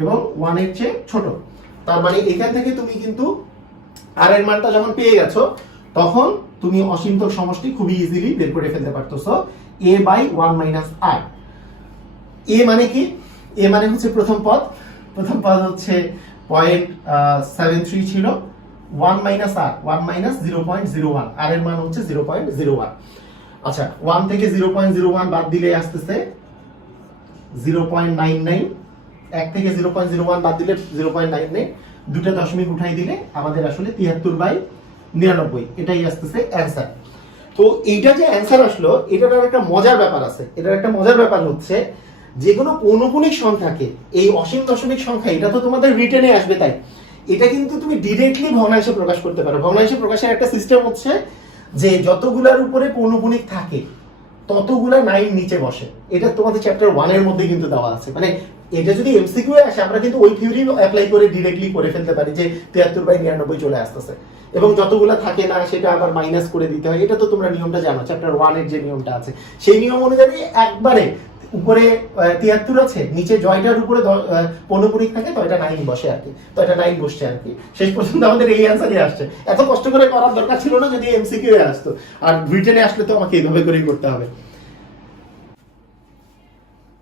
এবং 1 এর চেয়ে ছোট, তার মানে এখান থেকে তুমি কিন্তু আর এর মানটা যখন পেয়ে গেছো, তখন তুমি অসীমতক সমষ্টি খুবই ইজিলি বের করে ফেলতে পারতেছো, a/1 - r। a মানে কি? a মানে হচ্ছে প্রথম পদ হচ্ছে 0.73 ছিল, 1 - r, 1 - 0.01, r এর মান হচ্ছে 0.01। আচ্ছা, 1 থেকে 0.01 বাদ দিলে আসতেছে 0.99, 1 থেকে 0.01 বাদ দিলে 0.99, দুটো দশমিক উঠাই দিলে আমাদের আসলে 73/99, এটাই আসতেছে অ্যান্সার। তো এইটা যে অ্যান্সার আসলো, এটার একটা মজার ব্যাপার আছে। এটার একটা মজার ব্যাপার হচ্ছে, যে কোনো পৌনঃপুনিক সংখ্যাকে এই অসীম দশমিক সংখ্যা, এটা তো তোমাদের রিটেনে আসবে, তাই এটা কিন্তু তুমি ডিরেক্টলি ভগ্নাংশে প্রকাশ করতে পারো। ভগ্নাংশে প্রকাশের একটা সিস্টেম হচ্ছে যে যতগুলার উপরে পৌনঃপুনিক থাকে ততগুলা 9 নিচে বসে। এটা তোমাদের চ্যাপ্টার 1 এর মধ্যে কিন্তু দেওয়া আছে। মানে এটা যদি এমসিকিউ এ আসে, আমরা কিন্তু ওই থিওরি অ্যাপ্লাই করে ডিরেক্টলি করে ফেলতে পারি যে 73/99 চলে আসতেছে, এবং যতগুলা থাকে না সেটা আবার মাইনাস করে দিতে হয়। এটা তো তোমরা নিয়মটা জানো, চ্যাপ্টার 1 এর যে নিয়মটা আছে, সেই নিয়ম অনুযায়ী একবারে উপরে 73 আছে, নিচে জয়টার উপরে পৌনঃপুনিক থাকে, তো এটা 9 বসে আর কি, তো এটা 9 বসছে আর কি। শেষ পর্যন্ত আমাদের এই অ্যান্সারই আসছে। এত কষ্ট করে করার দরকার ছিল না যদি এমসিকিউ এ আসতো, আর রিটেনে আসলে তো আমাকে এইভাবে করেই করতে হবে।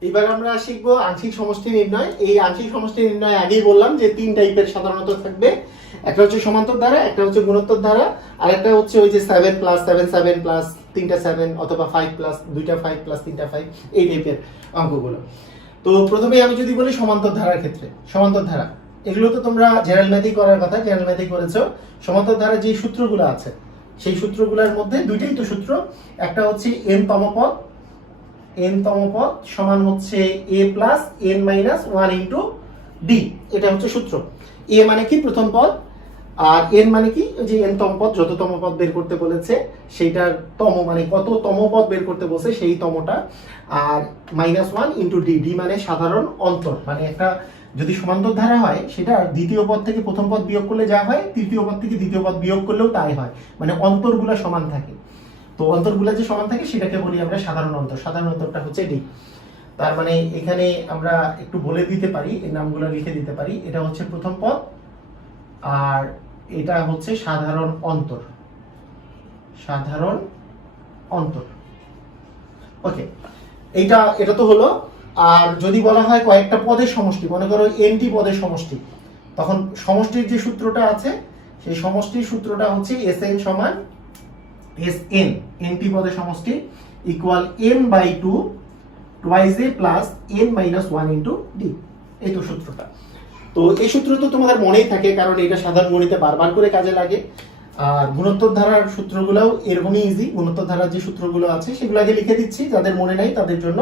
এবার আমরা শিখবো আংশিক সমষ্টি নির্ণয়। এই আংশিক সমষ্টি নির্ণয় আগেই বললাম যে 3 টাইপের সাধারণত থাকবে। একটা হচ্ছে সমান্তর ধারা, একটা হচ্ছে গুণোত্তর ধারা, আর একটা হচ্ছে ওই যে 7 + 7 7 + 3টা 7, অথবা 5 + 2টা 5 + 3টা 5, এই টাইপের অঙ্কগুলো। তো প্রথমে আমি যদি বলি সমান্তর ধারার ক্ষেত্রে, সমান্তর ধারা এগুলো তো তোমরা জেনারেল ম্যাথই করার কথা, জেনারেল ম্যাথই করেছো। সমান্তর ধারার যে সূত্রগুলো আছে, সেই সূত্রগুলোর মধ্যে দুইটাই তো সূত্র। একটা হচ্ছে n-তম পদ সমান হচ্ছে a + n - 1 * d, এটা হচ্ছে সূত্র। a মানে কি? প্রথম পদ, আর এন মানে কি, যে এন তম পদ, যত তম পদ বের করতে বলেছে সেইটার তম মানে কত তম পদ বের করতে বলছে সেই তমটা। আর -1 ইন্টু ডি, ডি মানে সাধারণ অন্তর, মানে একটা যদি সমান্তর ধারা হয় সেটা দ্বিতীয় পদ থেকে প্রথম পদ বিয়োগ করলে যা হয়, তৃতীয় পদ থেকে দ্বিতীয় পদ বিয়োগ করলেও তাই হয়, মানে অন্তরগুলো সমান থাকে। তো অন্তরগুলো যে সমান থাকে সেটাকে বলি আমরা সাধারণ অন্তর, সাধারণ অন্তরটা হচ্ছে ডি। তার মানে এখানে আমরা একটু বলে দিতে পারি, এই নামগুলো লিখে দিতে পারি, এটা হচ্ছে প্রথম পদ আর এটা হচ্ছে সাধারণ অন্তর, সাধারণ অন্তর। ওকে, এটা তো হলো। আর যদি বলা হয় কয়েকটা পদের সমষ্টি, মনে করো এনটি পদের সমষ্টি, তখন সমষ্টির যে সূত্রটা আছে সেই সমষ্টির সূত্রটা হচ্ছে Sn সমান Sn, এনটি পদের সমষ্টি equal n/2 twice a plus n-1 into D. এই তো সূত্রটা। তো এই সূত্র তো তোমাদের মনেই থাকে, কারণ এটা সাধারণ গণিতে বারবার করে কাজে লাগে। আর গুণোত্তর ধারার সূত্রগুলোও এরকমই ইজি, গুণোত্তর ধারার যে সূত্রগুলো আছে সেগুলো আগে লিখে দিচ্ছি যাদের মনে নাই তাদের জন্য,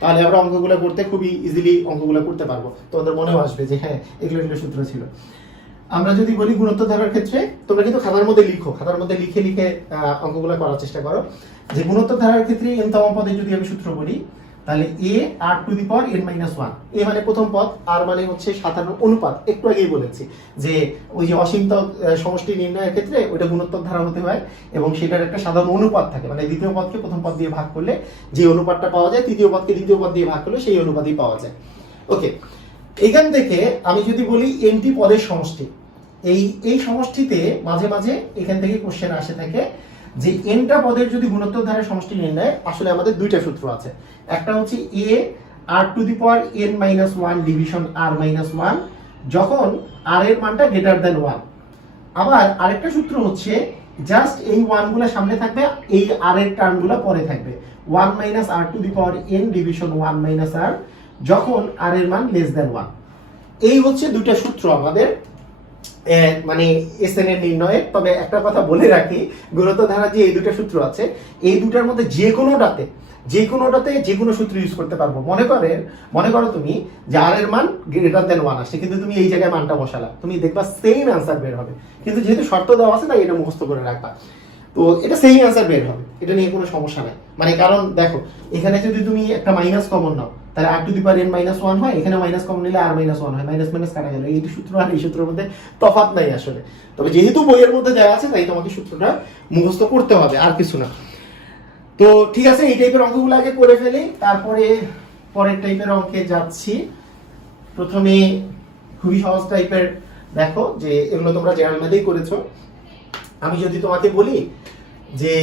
তাহলে আমরা অঙ্কগুলো করতে খুবই ইজিলি অঙ্কগুলো করতে পারবো, তোমাদের মনেও আসবে যে হ্যাঁ এগুলো এগুলো সূত্র ছিল। আমরা যদি বলি গুণোত্তর ধারার ক্ষেত্রে, তোমরা কিন্তু খাতার মধ্যে লিখো, খাতার মধ্যে লিখে লিখে অঙ্কগুলো করার চেষ্টা করো। যে গুণোত্তর ধারার ক্ষেত্রে n তম পদে যদি আমি সূত্র বলি, তাহলে a r two the power n-1, a মানে প্রথম পদ, r মানে হচ্ছে সাধারণ অনুপাত, একটু আগেই বলেছি যে ওই যে অসীমতক সমষ্টি নির্ণয়ের ক্ষেত্রে ওইটা গুণোত্তর ধারা হতে হয় এবং সেটার একটা সাধারণ অনুপাত থাকে, মানে দ্বিতীয় পদকে প্রথম পদ দিয়ে ভাগ করলে যে অনুপাতটা পাওয়া যায়, তৃতীয় পদকে দ্বিতীয় পদ দিয়ে ভাগ করলে সেই অনুপাতই পাওয়া যায়। ওকে, এখান থেকে আমি যদি বলি এনটি পদের সমষ্টি, এই সমষ্টিতে মাঝে মাঝে এখান থেকে কোশ্চেন আসে থাকে যে এনটা পদের যদি গুণোত্তর ধারার সমষ্টি নির্ণয়, আসলে আমাদের দুইটা সূত্র আছে। একটা হচ্ছে a r two the power n-1 division r-1 যখন r এর মানটা গ্রেটার দ্যান 1। আবার আরেকটা সূত্র হচ্ছে জাস্ট এই 1 গুলো সামনে থাকবে, এই r এর টার্মগুলো পরে থাকবে, 1 - r two the power n division 1 - r যখন r এর মান লেস দ্যান 1। এই হচ্ছে দুইটা সূত্র আমাদের মানে Sn এর নির্ণয়ে। তবে একটা কথা বলে রাখি, গুণোত্তর ধারা যে এই দুটো সূত্র আছে, এই দুটার মধ্যে যে কোনোটাতে যে কোনো সূত্র ইউজ করতে পারবো। মনে করো তুমি যে r এর মান গ্রেটার দ্যান 1 আসছে, কিন্তু তুমি এই জায়গায় মানটা বসালা, তুমি দেখবা সেম অ্যান্সার বের হবে। কিন্তু যেহেতু শর্ত দেওয়া আছে তাই এটা মুখস্থ করে রাখবা, তো এটা সেম অ্যান্সার বের হবে, এটা নিয়ে কোনো সমস্যা নাই। মানে কারণ দেখো এখানে যদি তুমি একটা মাইনাস কমন নাও তাহলে r two the power n-1 হয়, এখানে মাইনাস কমন নিলে r-1 হয়, মাইনাস মাইনাস কাটা গেল। এই সূত্র আর এই সূত্রের মধ্যে তফাৎ নাই আসলে, তবে যেহেতু বইয়ের মধ্যে দেওয়া আছে তাই তোমাকে সূত্রটা মুখস্থ করতে হবে, আর কিছু না। তো ঠিক আছে, এই টাইপের অঙ্কগুলো আগে করে ফেলি, তারপরে পরের টাইপের অঙ্কে যাচ্ছি। প্রথমে খুবই সহজ টাইপের, দেখো যে এগুলো তোমরা জেনারেল ম্যাথেই করেছো। আমি যদি তোমাকে বলি যে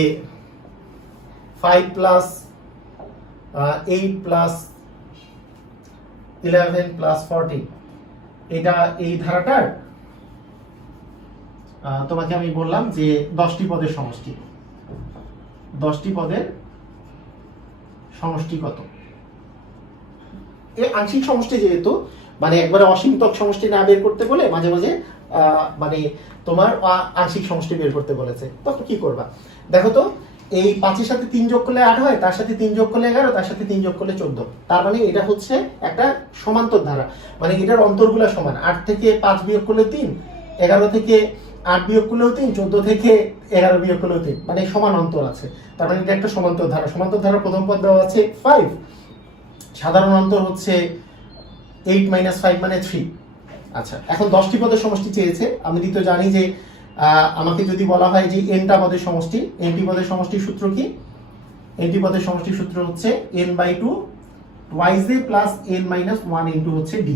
5 প্লাস 8 প্লাস 11 প্লাস 14, এটা এই ধারাটার তোমাকে আমি বললাম যে 10টি পদের সমষ্টি, 10টি পদের সমষ্টি কত? এই আংশিক সমষ্টি যেহেতু, মানে একবারে অসীমতক সমষ্টি না বের করতে বলে মাঝে মাঝে মানে তোমার আংশিক সমষ্টি বের করতে বলেছে, তখন কি করবা? দেখো তো, এই 5 এর সাথে 3 যোগ করলে 8 হয়, তার সাথে 3 যোগ করলে 11, তার সাথে 3 যোগ করলে 14। তার মানে এটা হচ্ছে একটা সমান্তর ধারা, মানে এটার অন্তরগুলো সমান। 8 থেকে 5 বিয়োগ করলে 3, 11 থেকে 8 বিয়োগ করলেও 3, 14 থেকে 11 বিয়োগ করলেও 3, মানে সমান অন্তর আছে। তার মানে এটা একটা সমান্তর ধারা। সমান্তর ধারার প্রথম পদ দেওয়া আছে 5, সাধারণ অন্তর হচ্ছে 8 - 5 মানে 3। আচ্ছা, এখন 10টি পদের সমষ্টি চেয়েছে। আমি তো জানি যে আমাকে যদি বলা হয় যে nটা পদের সমষ্টি, nটি পদের সমষ্টির সূত্র কি? nটি পদের সমষ্টির সূত্র হচ্ছে n/2 twice a plus n-1 into হচ্ছে d।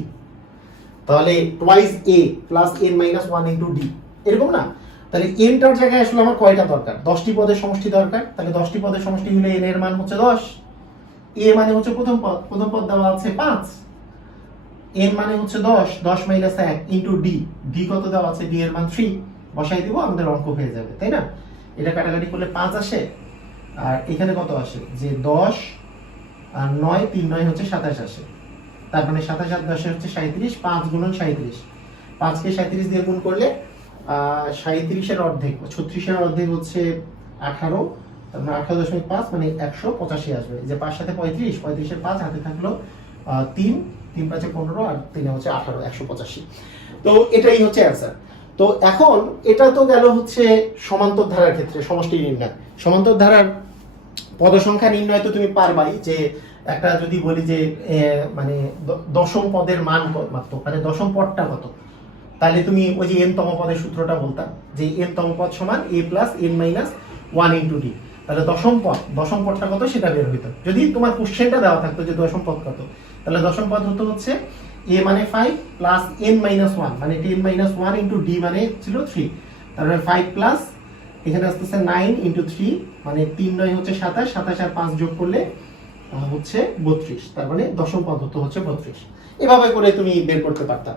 তাহলে twice a plus n-1 into d, এরকম না? তাহলে nটার জায়গায় আসলে আমার কয়টা দরকার? 10টি পদের সমষ্টি দরকার। তাহলে 10টি পদের সমষ্টি হলে n এর মান হচ্ছে 10, a মানে হচ্ছে প্রথম পদ দেওয়া আছে 5, n মানে হচ্ছে 10, 10 - 1 ইনটু d, d কত দেওয়া আছে? d এর মান 3 বসাই দিব, আমাদের অঙ্ক হয়ে যাবে, তাই না? এটা কাটাকাটি করলে 5 আসে, আর এখানে কত আসে? যে 10 আর 9, 3 9 হচ্ছে 27 আসে। তার মানে 27 আর 10 হচ্ছে 37, 5 গুণন 37, 5 কে 37 দিয়ে গুণ করলে 37 এর অর্ধেক, 36 এর অর্ধেক হচ্ছে 18, তার মানে 18.5 মানে 185 আসবে। যে 5 সাথে 35, 35 এর 5 হাতে থাকলো 3, 3 5 15 আর 3 হচ্ছে 18, 185। তো এটাই হচ্ছে অ্যান্সার। তো এখন এটা তো গেল হচ্ছে সমান্তর ধারার ক্ষেত্রে সমষ্টি নির্ণয়। সমান্তর ধারার পদ সংখ্যা নির্ণয় তো তুমি পারবাই, যে একটা যদি বলি যে মানে দশম পদের মান মাত্র, মানে দশম পদটা কত, তাহলে তুমি ওই যে n তম পদের সূত্রটা বলতাম যে n তম পদ সমান a plus n minus 1 into d। তাহলে দশম পদটা কত সেটা বের হইতো। যদি তোমার কোশ্চেনটা দেওয়া থাকতো যে দশম পদ কত, তাহলে দশম পদ হতো হচ্ছে a মানে 5 প্লাস n মাইনাস 1 মানে 10 মাইনাস 1 ইন্টু d মানে ছিল 3। তারপরে 5 প্লাস এখানে আসতেছে 9 ইন্টু 3 মানে 3 9 হচ্ছে 27, 27 আর 5 যোগ করলে হচ্ছে 32। তার মানে দশম পদ হচ্ছে 32। এভাবে করে তুমি বের করতে পারতা।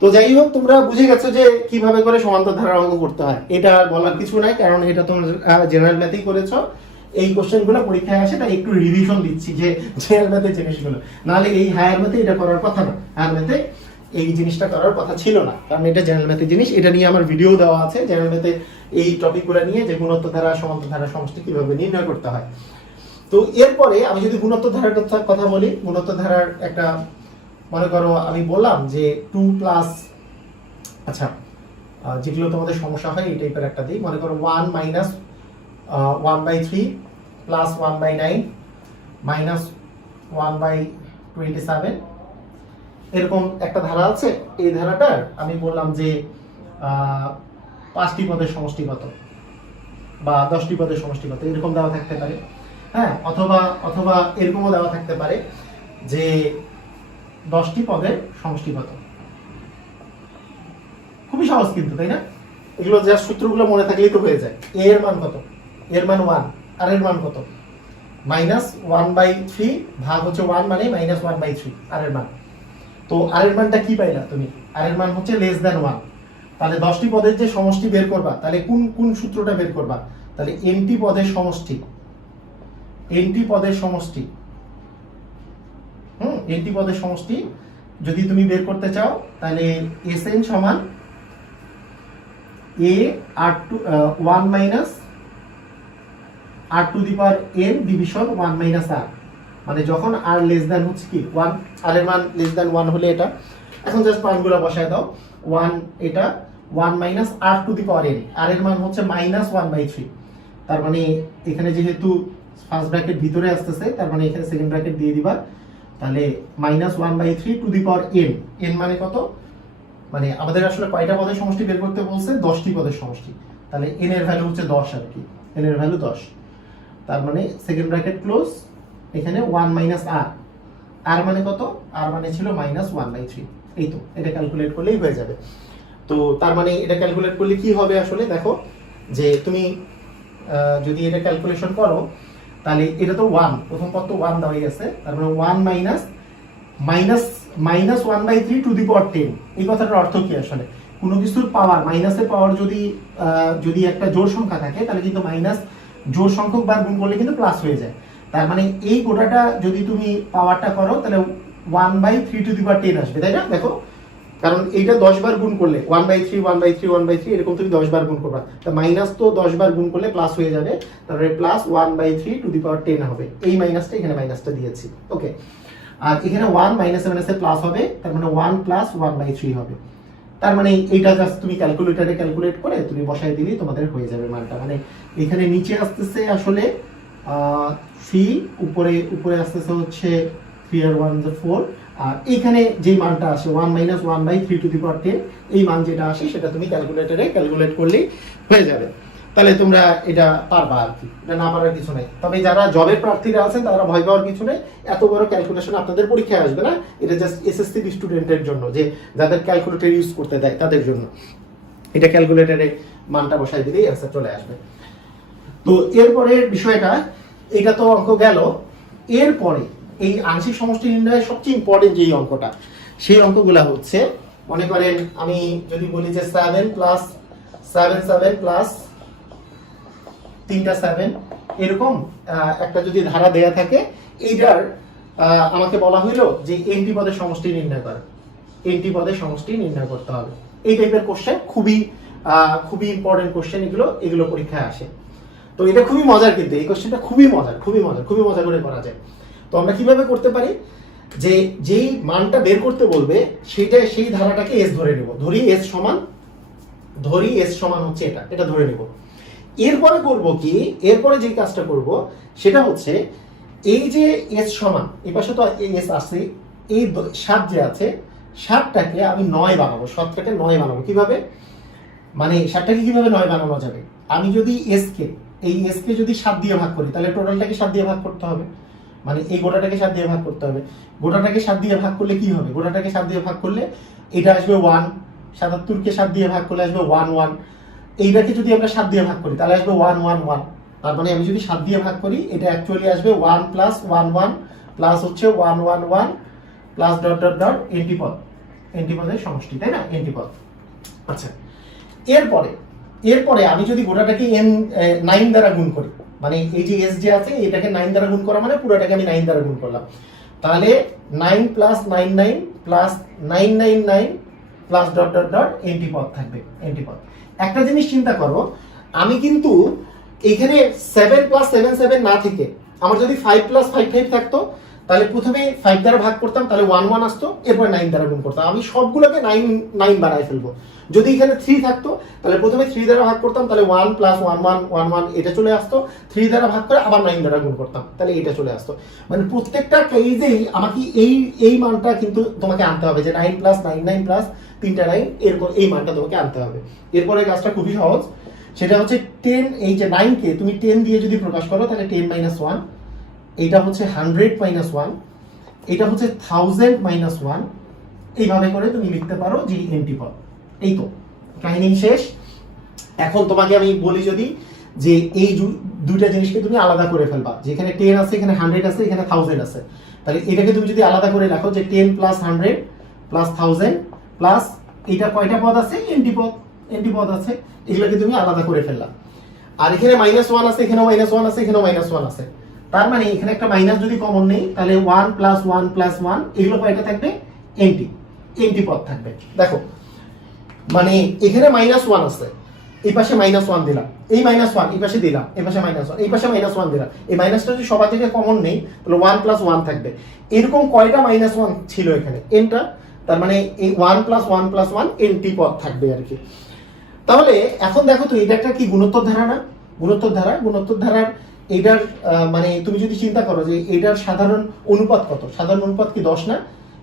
তো যাই হোক, তোমরা বুঝে গেছো যে কিভাবে করে সমান্তর ধারার অঙ্ক করতে হয়। এটা বলার কিছু নাই, কারণ এটা তোমরা জেনারেল ম্যাথেই করেছো। এই কোশ্চেনগুলো পরীক্ষায় আসে, তাই একটু রিভিশন দিচ্ছি যে জেনারেল ম্যাথের জিনিসগুলো, নাহলে এই হায়ার ম্যাথে এটা করার কথা না। হায়ার ম্যাথে এই জিনিসটা করার কথা ছিল না, কারণ এটা জেনারেল ম্যাথের জিনিস। এটা নিয়ে আমার ভিডিও দেওয়া আছে জেনারেল ম্যাথে, এই টপিকগুলো নিয়ে, যে গুণোত্তর ধারা সমান্তর ধারা সমষ্টি কিভাবে নির্ণয় করতে হয়। তো এরপরে আমি যদি গুণোত্তর ধারার কথা বলি, গুণোত্তর ধারার একটা, মনে করো আমি বললাম যে 2 প্লাস, আচ্ছা যেগুলো তোমাদের সমস্যা হয় এই টাইপের একটা দিই। মনে করো 1 মাইনাস 1/3 প্লাস 1/9 মাইনাস 1/27, এরকম একটা ধারা আছে। এই ধারাটার আমি বললাম যে 5টি পদের সমষ্টি কত বা 10টি পদের সমষ্টি কত, এরকম দেওয়া থাকতে পারে। হ্যাঁ, অথবা এরকমও দেওয়া থাকতে পারে যে 10টি পদের সমষ্টি কত। খুবই সহজ কিন্তু, তাই না? এগুলো যা সূত্রগুলো মনে থাকলেই তো হয়ে যায়। a এর মান কত? এর মান 1, আর এর মান কত? মাইনাস 1/3 ভাগ হচ্ছে 1 মানে মাইনাস 1/3 আর এর মান। তো আর এর মানটা কি পাইলা তুমি? আর এর মান হচ্ছে লেস দ্যান 1। তাহলে 10টি পদের যে সমষ্টি বের করবা, তাহলে কোন সূত্রটা বের করবা? তাহলে nটি পদের সমষ্টি, nটি পদের সমষ্টি, nটি পদের সমষ্টি যদি তুমি বের করতে চাও, তাহলে Sn সমান a r1 minus r two the power n division 1 minus r, মানে যখন r লেস দ্যান হচ্ছে কি 1, r এর মান লেস দ্যান 1 হলে এটা। এখন জাস্ট মানগুলো বসায় দাও। 1 এটা 1 minus r two the power n, r এর মান হচ্ছে মাইনাস 1/3। তার মানে এখানে যেহেতু ফার্স্ট ব্র্যাকেট ভিতরে আসতেছে, তার মানে এখানে সেকেন্ড ব্র্যাকেট দিয়ে দিবা। তাহলে minus 1/3 two the power n, n মানে কত? মানে আমাদের আসলে কয়টা পদের সমষ্টি বের করতে বলছে? 10টি পদের সমষ্টি। তাহলে n এর ভ্যালু হচ্ছে 10 আর কি, n এর ভ্যালু 10। তার মানে সেকেন্ড ব্র্যাকেট ক্লোজ, এখানে 1 মাইনাস r, r মানে কত? r মানে ছিল মাইনাস 1/3। এই তো, এটা ক্যালকুলেট করলেই হয়ে যাবে। তো তার মানে এটা ক্যালকুলেট করলে কি হবে আসলে দেখো, যে তুমি যদি এটা ক্যালকুলেশন করো, তাহলে এটা তো 1, প্রথম পদ তো 1 দেওয়াই আছে। তার মানে 1 মাইনাস 1/3 টু দি পাওয়ার 10। এই কথাটার অর্থ কি আসলে? কোনো কিছুর পাওয়ার, মাইনাসের পাওয়ার যদি একটা জোড় সংখ্যা থাকে, তাহলে কিন্তু মাইনাস জোড় সংখ্যক বার গুণ করলে কিন্তু প্লাস হয়ে যায়। তার মানে এই গোটাটা যদি তুমি পাওয়ারটা করো, তাহলে 1/3 টু দি পাওয়ার 10 আসবে, তাই না? দেখো, কারণ এইটা 10 বার গুণ করলে 1/3 1/3 1/3 এরকম তুমি 10 বার গুণ করবা, তা মাইনাস তো 10 বার গুণ করলে প্লাস হয়ে যাবে। তারপরে প্লাস 1/3 টু দি পাওয়ার 10 হবে। এই মাইনাসটা এখানে মাইনাসটা দিয়েছি, ওকে। আর এখানে 1 মাইনাসে মাইনাসে প্লাস হবে, তার মানে 1 প্লাস 1/3 হবে। তার মানে এইটা জাস্ট তুমি ক্যালকুলেটরে ক্যালকুলেট করে তুমি বসাই দিলেই তোমাদের হয়ে যাবে মানটা। মানে এখানে নিচে আসতেছে আসলে 3, উপরে আসতেছে হচ্ছে 3 আর 1 4, আর এখানে যে মানটা আসে 1 মাইনাস 1/3 টু দি পাওয়ার 10, এই মান যেটা আসে সেটা তুমি ক্যালকুলেটরে ক্যালকুলেট করলেই হয়ে যাবে। তাহলে তোমরা এটা পারবা আর কি, এটা না পারার কিছু নেই। তবে যারা জবের প্রার্থীরা আছেন তারা ভয় পাওয়ার কিছু নেই, এত বড় ক্যালকুলেশন আপনাদের পরীক্ষায় আসবে না। এটা জাস্ট এসএসসি স্টুডেন্টের জন্য, যে যাদের ক্যালকুলেটর ইউজ করতে দেয় তাদের জন্য। এটা ক্যালকুলেটরে মানটা বসাই দিলেই অ্যান্সার চলে আসবে। তো এরপরের বিষয়টা, এটা তো অঙ্ক গেল। এরপরে এই আংশিক সমষ্টি নির্ণয়ের সবচেয়ে ইম্পর্টেন্ট যেই অঙ্কটা, সেই অঙ্কগুলা হচ্ছে, মনে করেন আমি যদি বলি যে 7 প্লাস 7 প্লাস 3টা 7, এরকম একটা যদি ধারা দেয়া থাকে, এইটার আমাকে বলা হইলো যে nটি পদের সমষ্টি নির্ণয় করা, nটি পদের সমষ্টি নির্ণয় করতে হবে। এই টাইপের কোশ্চেন খুবই ইম্পর্টেন্ট কোশ্চেন, এগুলো পরীক্ষায় আসে। তো এটা খুবই মজার, কিন্তু এই কোশ্চেনটা খুবই মজা করে করা যায়। তো আমরা কিভাবে করতে পারি, যে যেই মানটা বের করতে বলবে সেই ধারাটাকে s ধরে নেব। ধরি s সমান ধরি এস সমান হচ্ছে এটা, এটা ধরে নেব। এরপরে করব কি, এরপরে যে কাজটা করব সেটা হচ্ছে এই যে এস সমান, এই পাশে তো এস আছে, এই 7 যে আছে 7টাকে আমি 9 বানাবো, 7টাকে 9 বানাবো। কিভাবে, মানে 7টাকে কিভাবে 9 বানানো যাবে, আমি যদি এস কে, এই এস কে যদি 7 দিয়ে ভাগ করি তাহলে টোটালটাকে 7 দিয়ে ভাগ করতে হবে, মানে এই গোটাটাকে 7 দিয়ে ভাগ করতে হবে। গোটাটাকে 7 দিয়ে ভাগ করলে কি হবে, গোটাটাকে 7 দিয়ে ভাগ করলে এটা আসবে 1, 77কে 7 দিয়ে ভাগ করলে আসবে 1 1, এইটাকে যদি আমরা 7 দিয়ে ভাগ করি তাহলে আসবে 1 1 1। তার মানে আমি যদি 7 দিয়ে ভাগ করি এটা অ্যাকচুয়ালি আসবে 1 প্লাস 1 1 প্লাস হচ্ছে 1 1 1 প্লাস ডট ডট ডট এন্টিপদ, এন্টিপদের সমষ্টি, তাই না, এন্টিপদ। আচ্ছা, এরপরে আমি যদি গোটাটাকে n 9 দ্বারা গুণ করি, মানে এই যে s যে আছে এটাকে 9 দ্বারা গুণ করা মানে পুরোটাকে আমি 9 দ্বারা গুণ করলাম, তাহলে 9 plus 99 plus 999 plus dot dot dot এন্টিপদ থাকবে, এন্টিপদ। একটা জিনিস চিন্তা করো, আমি কিন্তু এখানে 7 প্লাস 7 7 না থেকে আমার যদি 5 প্লাস 5 5 থাকতো তাহলে প্রথমে 5 দ্বারা ভাগ করতাম, তাহলে 1 1 আসতো, এরপর 9 দ্বারা গুণ করতাম, আমি সবগুলোকে 9 9 বানায় ফেলবো। যদি এখানে 3 থাকতো তাহলে প্রথমে 3 দ্বারা ভাগ করতাম, তাহলে 1 প্লাস 1 1 1 1 এটা চলে আসতো, 3 দ্বারা ভাগ করে আবার 9 দ্বারা গুণ করতাম, তাহলে এটা চলে আসতো। মানে প্রত্যেকটা কেসেই আমাকে এই মানটা কিন্তু তোমাকে আনতে হবে, যে 9 প্লাস 9 9 প্লাস 3টা 9, এরপর এই মানটা তোমাকে আনতে হবে। এরপরে কাজটা খুবই সহজ, সেটা হচ্ছে 10, এই যে 9 কে তুমি 10 দিয়ে যদি প্রকাশ করো তাহলে 10 মাইনাস 1, এইটা হচ্ছে 100 মাইনাস 1, এটা হচ্ছে 1000 মাইনাস 1, এইভাবে করে তুমি লিখতে পারো যে এন্টিপদ। এই তো কাহিনী শেষ। এখন তোমাকে আমি বলি যদি যে এই দুইটা জিনিসকে তুমি আলাদা করে ফেলবা, যেখানে 10 আছে, এখানে 100 আছে, এখানে 1000 আছে, তাহলে এটাকে তুমি যদি আলাদা করে রাখো যে 10 প্লাস 100 প্লাস 1000 প্লাস এটা কয়টা পদ আছে, এন্টিপদ, এন্টিপদ আছে, এগুলোকে তুমি আলাদা করে ফেললা। আর এখানে -1 আছে, এখানেও -1 আছে, এখানেও -1 আছে, তার মানে এখানে একটা মাইনাস যদি কমন নেই তাহলে 1 প্লাস 1 প্লাস 1 এগুলো কয়টা থাকবে, এন্টিপদ থাকবে। দেখো মানে এখানে -1 আছে, এই পাশে -1 দিলাম, এই -1 এই পাশে দিলাম, এই পাশে -1 এই পাশে -1 দিলাম, এই মাইনাসটা যদি সবার থেকে কমন নেই তাহলে 1 প্লাস 1 থাকবে। এরকম কয়টা -1 ছিল এখানে, এনটা, তার মানে এই 1 প্লাস 1 প্লাস 1 এন্টিপদ থাকবে আর কি। তাহলে এখন দেখো তো এটা একটা কি গুণোত্তর ধারা না, গুণোত্তর ধারা, গুণোত্তর ধারার এটার মানে তুমি যদি চিন্তা করো যে এটার সাধারণ অনুপাত কত, সাধারণ অনুপাত কি 10 না,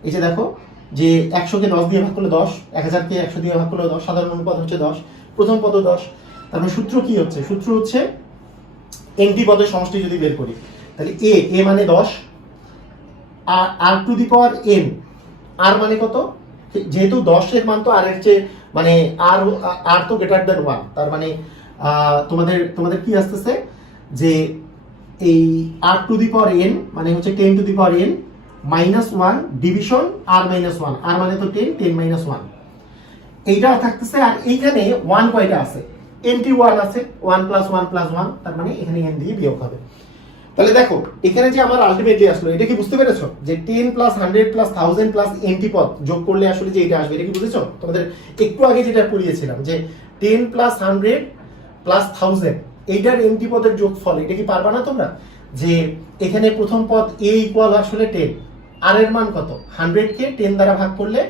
এই যে দেখো যে 100 কে 10 দিয়ে ভাগ করলে 10, 1000 কে 100 দিয়ে ভাগ করলে 10, সাধারণ অনুপাত হচ্ছে 10, প্রথম পদ 10, তারপরে সূত্র কি হচ্ছে, সূত্র হচ্ছে এন্টিপদের সমষ্টি যদি বের করি তাহলে a মানে 10 আর টু দি পাওয়ার n, আর মানে কত, যেহেতু 10 এর মান তো আর এর চেয়ে মানে আর তো গ্রেটার দ্যান 1, তার মানে তোমাদের কি আসতেছে যে এই আর টু দি পাওয়ার n মানে হচ্ছে 10 to the power n -1 division r -1, আর মানে তো 10 10 1 এইটা থাকতেছে। আর এইখানে 1 কয়টা আছে, এনটি 1 আছে, 1 প্লাস 1 প্লাস 1, তার মানে এখানে n দিয়ে বিয়োগ হবে। তাহলে দেখো এখানে যে আমার আলটিমেটলি আসলো, এটা কি বুঝতে পেরেছো যে 10 প্লাস 100 প্লাস 1000 প্লাস এনটি পদ যোগ করলে আসলে যে এটা আসবে, এটা কি বুঝেছো? তোমাদের একটু আগে যেটা পড়িয়েছিলাম যে 10 প্লাস 100 প্লাস 1000 এইটার এনটি পদের যোগফল, এটা কি পারবা না তোমরা? যে এখানে প্রথম পদ a ইকুয়াল আসলে 10, আর এর মান কত, 100 কে 10 দ্বারা ভাগ করলে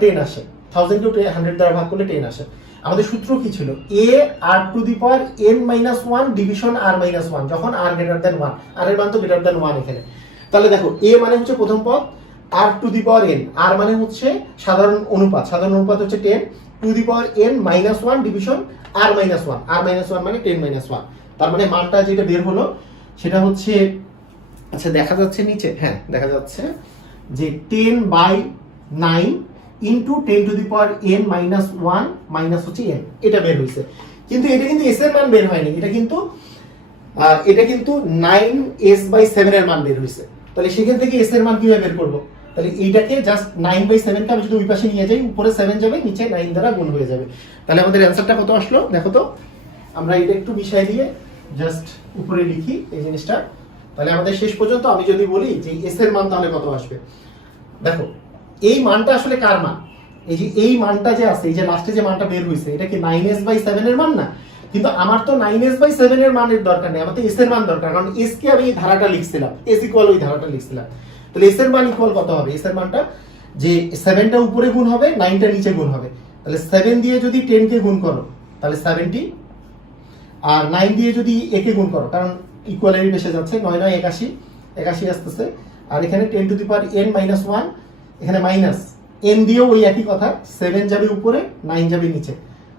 10 আসে, 1000 কে 100 দ্বারা ভাগ করলে 10 আসে। আমাদের সূত্র কি ছিল, a r two the power n minus 1 division r minus 1, যখন r গ্রেটার দ্যান 1, r এর মান তো গ্রেটার দ্যান 1 এখানে। তাহলে দেখো a মানে হচ্ছে প্রথম পদ, r two the power n, r মানে হচ্ছে সাধারণ অনুপাত, সাধারণ অনুপাত হচ্ছে 10 to the power n minus 1 division r minus 1, r minus 1 মানে 10 মাইনাস 1, তার মানে মানটা যেটা বের হলো সেটা হচ্ছে, আচ্ছা দেখা যাচ্ছে নিচে, হ্যাঁ দেখা যাচ্ছে যে 10/9 into 10 to the power n minus 1 minus হচ্ছে n, এটা বের হয়েছে। কিন্তু এটা কিন্তু s এর মান বের হয়নি, এটা কিন্তু 9s/7 এর মান বের হয়েছে। তাহলে সেখান থেকে s এর মান কিভাবে বের করব? তাহলে এইটাকে জাস্ট 9/7 কে আমি যদি ওই পাশে নিয়ে যাই, উপরে 7 যাবে, নিচে 9 দ্বারা গুণ হয়ে যাবে। তাহলে আমাদের অ্যানসারটা কত আসলো দেখো তো, আমরা এটা একটু মিশাই দিয়ে জাস্ট উপরে লিখি এই জিনিসটা। তাহলে আমাদের শেষ পর্যন্ত আমি যদি বলি যে s এর মান তাহলে কত আসবে, দেখো এই মানটা আসলে কার মান, এই যে এই মানটা যে আছে, এই যে লাস্টে যে মানটা বের হইছে, এটা কি 9s/7 এর মান না? কিন্তু আমার তো 9s/7 এর মানের দরকার নেই, আমার তো s এর মান দরকার, কারণ s কে আমি এই ধারাটা লিখছিলাম, s ইকুয়াল ওই ধারাটা লিখছিলাম। তাহলে s এর মান ইকুয়াল কত হবে, s এর মানটা যে 7টা উপরে গুণ হবে, 9টা নিচে গুণ হবে, তাহলে 7 দিয়ে যদি 10 কে গুণ করো তাহলে 70, আর 9 দিয়ে যদি a কে গুণ করো, কারণ ইকুয়ালিটি বেশি যাচ্ছে, 9 9 81, 81 আসতেছে, আর এখানে 10 to the power n minus 1, এখানে মাইনাস n দিয়েও ওই একই কথা, 7 যাবে উপরে 9 যাবে নিচে,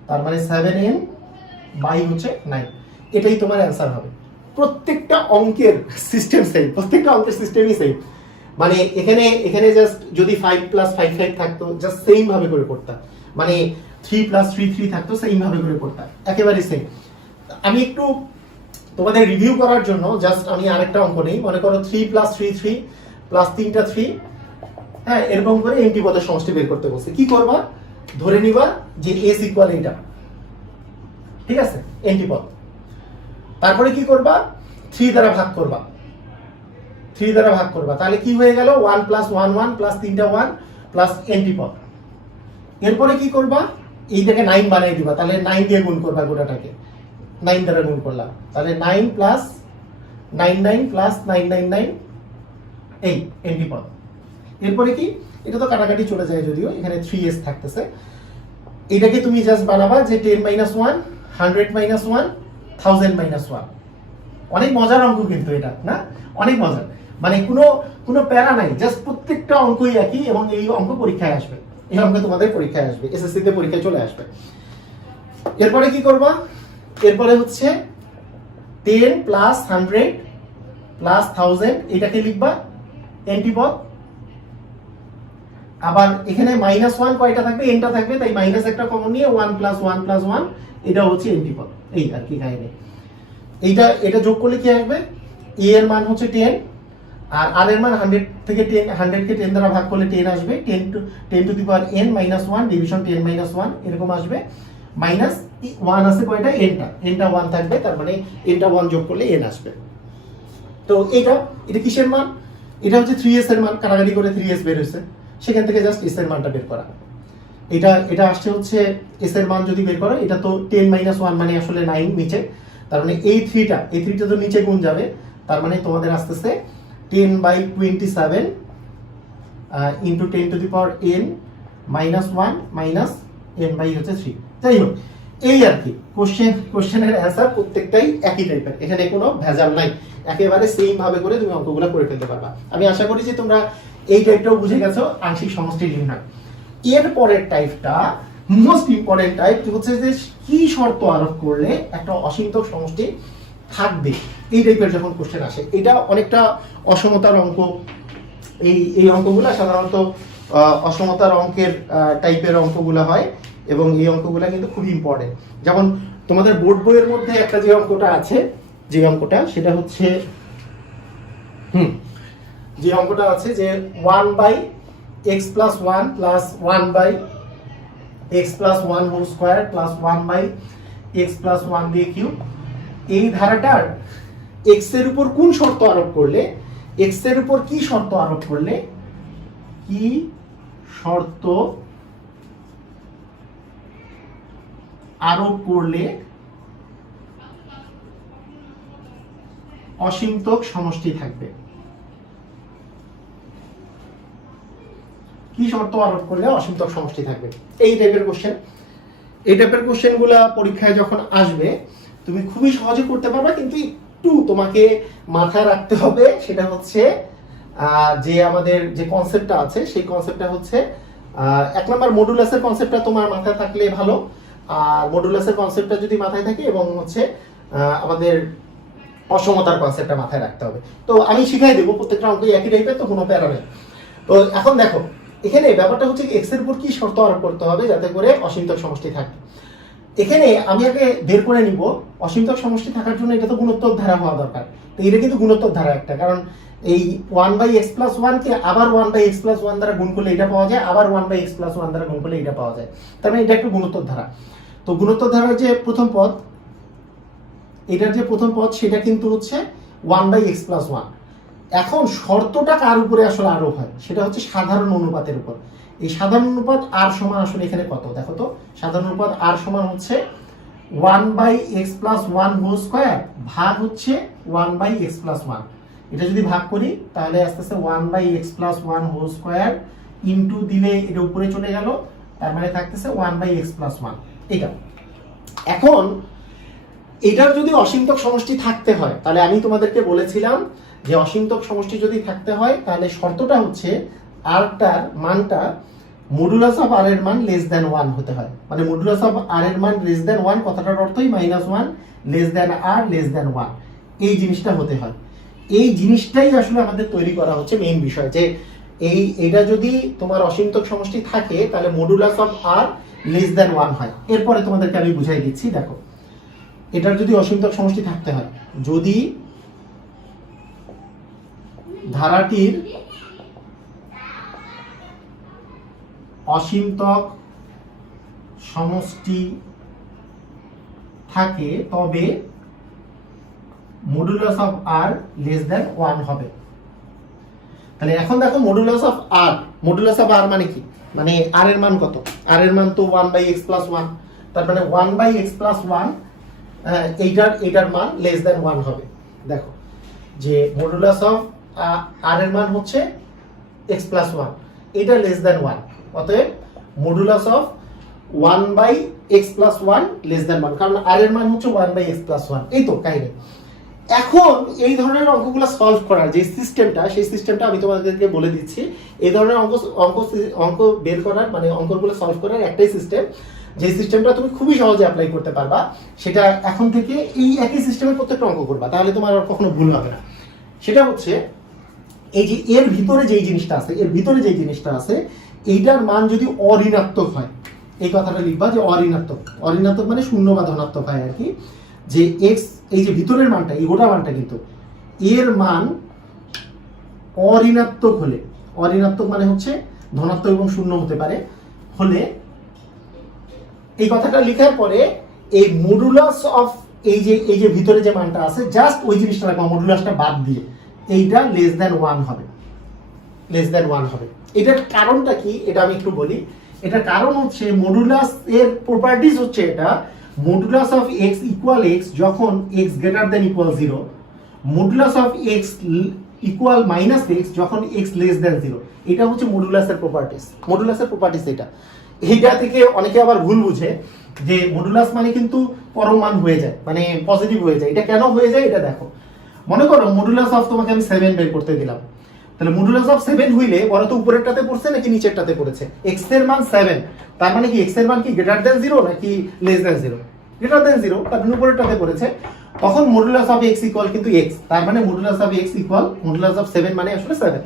তার মানে 7n বাই হচ্ছে 9, এটাই তোমার অ্যান্সার হবে। প্রত্যেকটা অঙ্কের সিস্টেম সেম, প্রত্যেকটা অঙ্কের সিস্টেমই সেম, মানে এখানে এখানে জাস্ট যদি 5 প্লাস 5 5 থাকতো জাস্ট সেম ভাবে করে করতাম, মানে 3 প্লাস 3 3 থাকতো সেম ভাবে করে করতাম, একেবারে সেম। আমি একটু তোমাদের রিভিউ করার জন্য জাস্ট আমি আরেকটা অঙ্ক নেই, মনে করো 3 প্লাস 3 3 প্লাস 3টা 3, হ্যাঁ এরকম করে এনটি পদের সমষ্টি বের করতে বলছে। কি করবা, ধরে নিবা যে s ইকুয়াল এটা, ঠিক আছে, এনটি পদ। তারপরে কি করবা, 3 দ্বারা ভাগ করবা, 3 দ্বারা ভাগ করবা, তাহলে কি হয়ে গেল 1 প্লাস 1 1 প্লাস 3টা 1 প্লাস এনটি পদ। এরপরে কি করবা, এইটাকে 9 বানিয়ে দিবা, তাহলে 9 দিয়ে গুণ করবা গোটাটাকে, 9 দ্বারা গুণ করলাম, তাহলে 9 প্লাস 99 প্লাস 999, এই এনটি পদ। এরপরে কি, এটা তো কাটাকাটি চলে যায় যদিও, এখানে 3s থাকতেছে, এটাকে তুমি জাস্ট বানাবা যে 10 মাইনাস 1 100 মাইনাস 1 1000 মাইনাস 1। অনেক মজার অঙ্ক কিন্তু এটা, না অনেক মজার, মানে কোনো প্যারা নাই, জাস্ট প্রত্যেকটা অঙ্কই একই, এবং এই অঙ্ক পরীক্ষায় আসবে, এই অঙ্ক তোমাদের পরীক্ষায় আসবে, এসএসসি তে পরীক্ষায় চলে আসবে। এরপরে কি করবা, এরপরে হচ্ছে 10 প্লাস 100 প্লাস 1000, এটাকে লিখবা এনটি পদ। আবার এখানে মাইনাস 1 কয়টা থাকবে, এনটা থাকবে, তাই মাইনাস একটা কমন নিয়ে 1 প্লাস 1 প্লাস 1, এটা হচ্ছে এনটি পদ, এই আর কি কাহিনী। এটা যোগ করলে কি আসবে, a এর মান হচ্ছে 10, আর r এর মান 100 থেকে 10, 100 কে 10 দ্বারা ভাগ করলে 10 আসবে, 10 to the power n minus 1 division 10 minus 1 এরকম আসবে, মাইনাস 1 আছে কয়টা, nটা 1 থাকবে, তার মানে nটা 1 যোগ করলে n আসবে। তো এটা কিসের মান, এটা হচ্ছে 3s এর মান, কাটাকাটি করে 3s বের হয়েছে, সেখান থেকে জাস্ট s এর মানটা বের করা। এটা আসছে হচ্ছে s এর মান যদি বের করো, এটা তো 10 মাইনাস 1 মানে আসলে 9 নিচে, তার মানে এই 3টা তো নিচে গুণ যাবে, তার মানে তোমাদের আসতেছে 10/27 into 10 to the power n minus 1 minus n by হচ্ছে 3। যাই হোক, এই আর কি কোশ্চেনের অ্যান্সার প্রত্যেকটাই একই টাইপের, এখানে কোনো ভেজাল নাই, একেবারে সেম ভাবে করে তুমি অঙ্কগুলো করে ফেলতে পারবা। আমি আশা করি যে তোমরা এই টাইপটাও বুঝে গেছো, আংশিক সমষ্টি নির্ণয়। এর পরের টাইপটা মোস্ট ইম্পর্টেন্ট টাইপ হচ্ছে যে কি শর্ত আরোপ করলে একটা অসীমতক সমষ্টি থাকবে, এই টাইপের যখন কোশ্চেন আসে, এটা অনেকটা অসমতার অঙ্ক। এই অঙ্কগুলো সাধারণত অসমতার অঙ্কের টাইপের অঙ্কগুলো হয়, এবং এই অঙ্কগুলো কিন্তু খুবই ইম্পর্টেন্ট। যেমন তোমাদের বোর্ড বইয়ের মধ্যে একটা যে অঙ্কটা আছে, যে অঙ্কটা সেটা হচ্ছে যে অঙ্কটা আছে যে 1/x plus 1 plus 1/x plus 1 whole square plus 1/x plus 1 দিয়ে কিউব, এই ধারাটার x এর উপর কোন শর্ত আরোপ করলে, x এর উপর কি শর্ত আরোপ করলে, কি শর্ত আরোপ করলে অসীমতক সমষ্টি থাকবে, কি শর্ত আরোপ করলে অসীমতক সমষ্টি থাকবে, এই টাইপের কোশ্চেন। এই টাইপের কোশ্চেনগুলো পরীক্ষায় যখন আসবে তুমি খুবই সহজে করতে পারবে, কিন্তু একটু তোমাকে মাথায় রাখতে হবে, সেটা হচ্ছে যে আমাদের যে কনসেপ্টটা আছে সেই কনসেপ্টটা হচ্ছে 1 নম্বর মডুলাসের কনসেপ্টটা তোমার মাথায় থাকলে ভালো, আর মডুলাসের কনসেপ্টটা যদি মাথায় থাকে, এবং হচ্ছে আমাদের অসমতার কনসেপ্টটা মাথায় রাখতে হবে। তো আমি শিখাই দেবো, প্রত্যেকটা অঙ্কই একই টাইপের, তো কোনো প্যারা নেই। তো এখন দেখো, এখানে ব্যাপারটা হচ্ছে এক্স এর উপর কি শর্ত আরোপ করতে হবে যাতে করে অসীমতক সমষ্টি থাকে। এখানে আমি আগে বের করে নিব অসীমতক সমষ্টি থাকার জন্য এটা তো গুণোত্তর ধারা হওয়া দরকার, তো এটা কিন্তু গুণোত্তর ধারা একটা, কারণ এই 1/x plus 1 কে আবার 1/x plus 1 দ্বারা গুণ করলে এটা পাওয়া যায়, আবার 1/x plus 1 দ্বারা গুণ করলে এটা পাওয়া যায়, তার মানে এটা একটা গুণোত্তর ধারা। তো গুণোত্তর ধারার যে প্রথম পদ, এটার যে প্রথম পদ সেটা কিন্তু হচ্ছে 1/x plus 1। এখন শর্তটা কার উপরে আসলে আরোপ হয়, সেটা হচ্ছে সাধারণ অনুপাতের উপর। এই সাধারণ অনুপাত r সমান আসলে এখানে কত, দেখো তো, সাধারণ অনুপাত r সমান হচ্ছে 1/x plus 1 হোল স্কয়ার ভাগ হচ্ছে 1/x plus 1। এটা যদি ভাগ করি তাহলে আস্তে আস্তে 1/x plus 1 whole square into দিলে এটা উপরে চলে গেল, তার মানে থাকতেছে 1/x + 1 এটা। এখন এটার যদি অসীমতক সমষ্টি থাকতে হয় তাহলে আমি তোমাদেরকে বলেছিলাম যে অসীমতক সমষ্টি যদি থাকতে হয় তাহলে শর্তটা হচ্ছে r টার মানটা মডুলাস অফ r এর মান লেস দ্যান 1 হতে হয়। মানে মডুলাস অফ r এর মান লেস দ্যান 1 কথাটার অর্থই -1 less than r less than 1 এই জিনিসটা হতে হয়। এই জিনিসটাই আসলে আমাদের তৈরি করা হচ্ছে মেইন বিষয়, যে এটা যদি তোমার অসীমতক সমষ্টি থাকে তাহলে modulus of r less than 1 হয়। এরপরে তোমাদেরকে আমি বুঝাই দিচ্ছি। দেখো, এটার যদি অসীমতক সমষ্টি থাকতে হয়, যদি ধারাটির অসীমতক সমষ্টি থাকে তবে modulus of r less than 1 হবে। তাহলে এখন দেখো মডুলাস অফ r মানে কি? মানে r এর মান কত? r এর মান তো 1/x + 1, তার মানে 1/x + 1 এইটার মান লেস দ্যান 1 হবে। দেখো যে মডুলাস অফ r এর মান হচ্ছে x + 1, এটা লেস দ্যান 1, অতএব modulus of 1/x + 1 less than 1, কারণ r এর মান হচ্ছে 1/x + 1। এই তো কাহিনী। এখন এই ধরনের অঙ্কগুলো সলভ করার যে সিস্টেমটা, সেই সিস্টেমটা আমি তোমাদেরকে বলে দিচ্ছি। এই ধরনের অঙ্ক বের করার মানে অঙ্কগুলো সলভ করার একটাই সিস্টেম, যে সিস্টেমটা তুমি খুবই সহজে অ্যাপ্লাই করতে পারবা। সেটা এখন থেকে এই একই সিস্টেমের প্রত্যেকটা অঙ্ক করবা, তাহলে তোমার আর কখনো ভুল হবে না। সেটা হচ্ছে এই যে এর ভিতরে যেই জিনিসটা আছে এইটার মান যদি অঋণাত্মক হয়, এই কথাটা লিখবা যে অঋণাত্মক মানে শূন্য বা ধনাত্মক হয় আর কি। যে x এই যে ভিতরের মানটা, এই গোটা মানটা কিন্তু এর মান অঋণাত্মক হলে, অঋণাত্মক মানে হচ্ছে ধনাত্মক এবং শূন্য হতে পারে, হলে এই কথাটা লেখার পরে এই মডুলাস অফ এই যে ভিতরে যে মানটা আছে জাস্ট ওই জিনিসটা রাখবা, মডুলাসটা বাদ দিয়ে এইটা লেস দ্যান 1 হবে, লেস দ্যান 1 হবে। এটার কারণটা কি এটা আমি একটু বলি। এটার কারণ হচ্ছে মডুলাস এর প্রপার্টিজ হচ্ছে এটা, modulus of x equal x যখন x greater than equal 0, modulus of x equal -x যখন x লেস দেন 0। এটা হচ্ছে মডুলাসের প্রপার্টিজ। এইটা থেকে অনেকে আবার ভুল বুঝে যে মডুলাস মানে কিন্তু পরম মান হয়ে যায়, মানে পজিটিভ হয়ে যায়। এটা কেন হয়ে যায় এটা দেখো। মনে করো মডুলাস অফ তোমাকে আমি 7 বের করতে দিলাম, তাহলে মডুলাস অফ 7 হইলে বড় তো উপরেরটাতে পড়ছে নাকি নিচেরটাতে পড়েছে? x এর মান 7, তার মানে কি x এর মান কি গ্রেটার দেন 0 নাকি লেস দেন 0? গ্রেটার দেন 0, তার মানে উপরেরটাতে পড়েছে। তখন মডুলাস অফ x ইকুয়াল কিন্তু x, তার মানে modulus of x equal modulus of 7 মানে আসলে 7।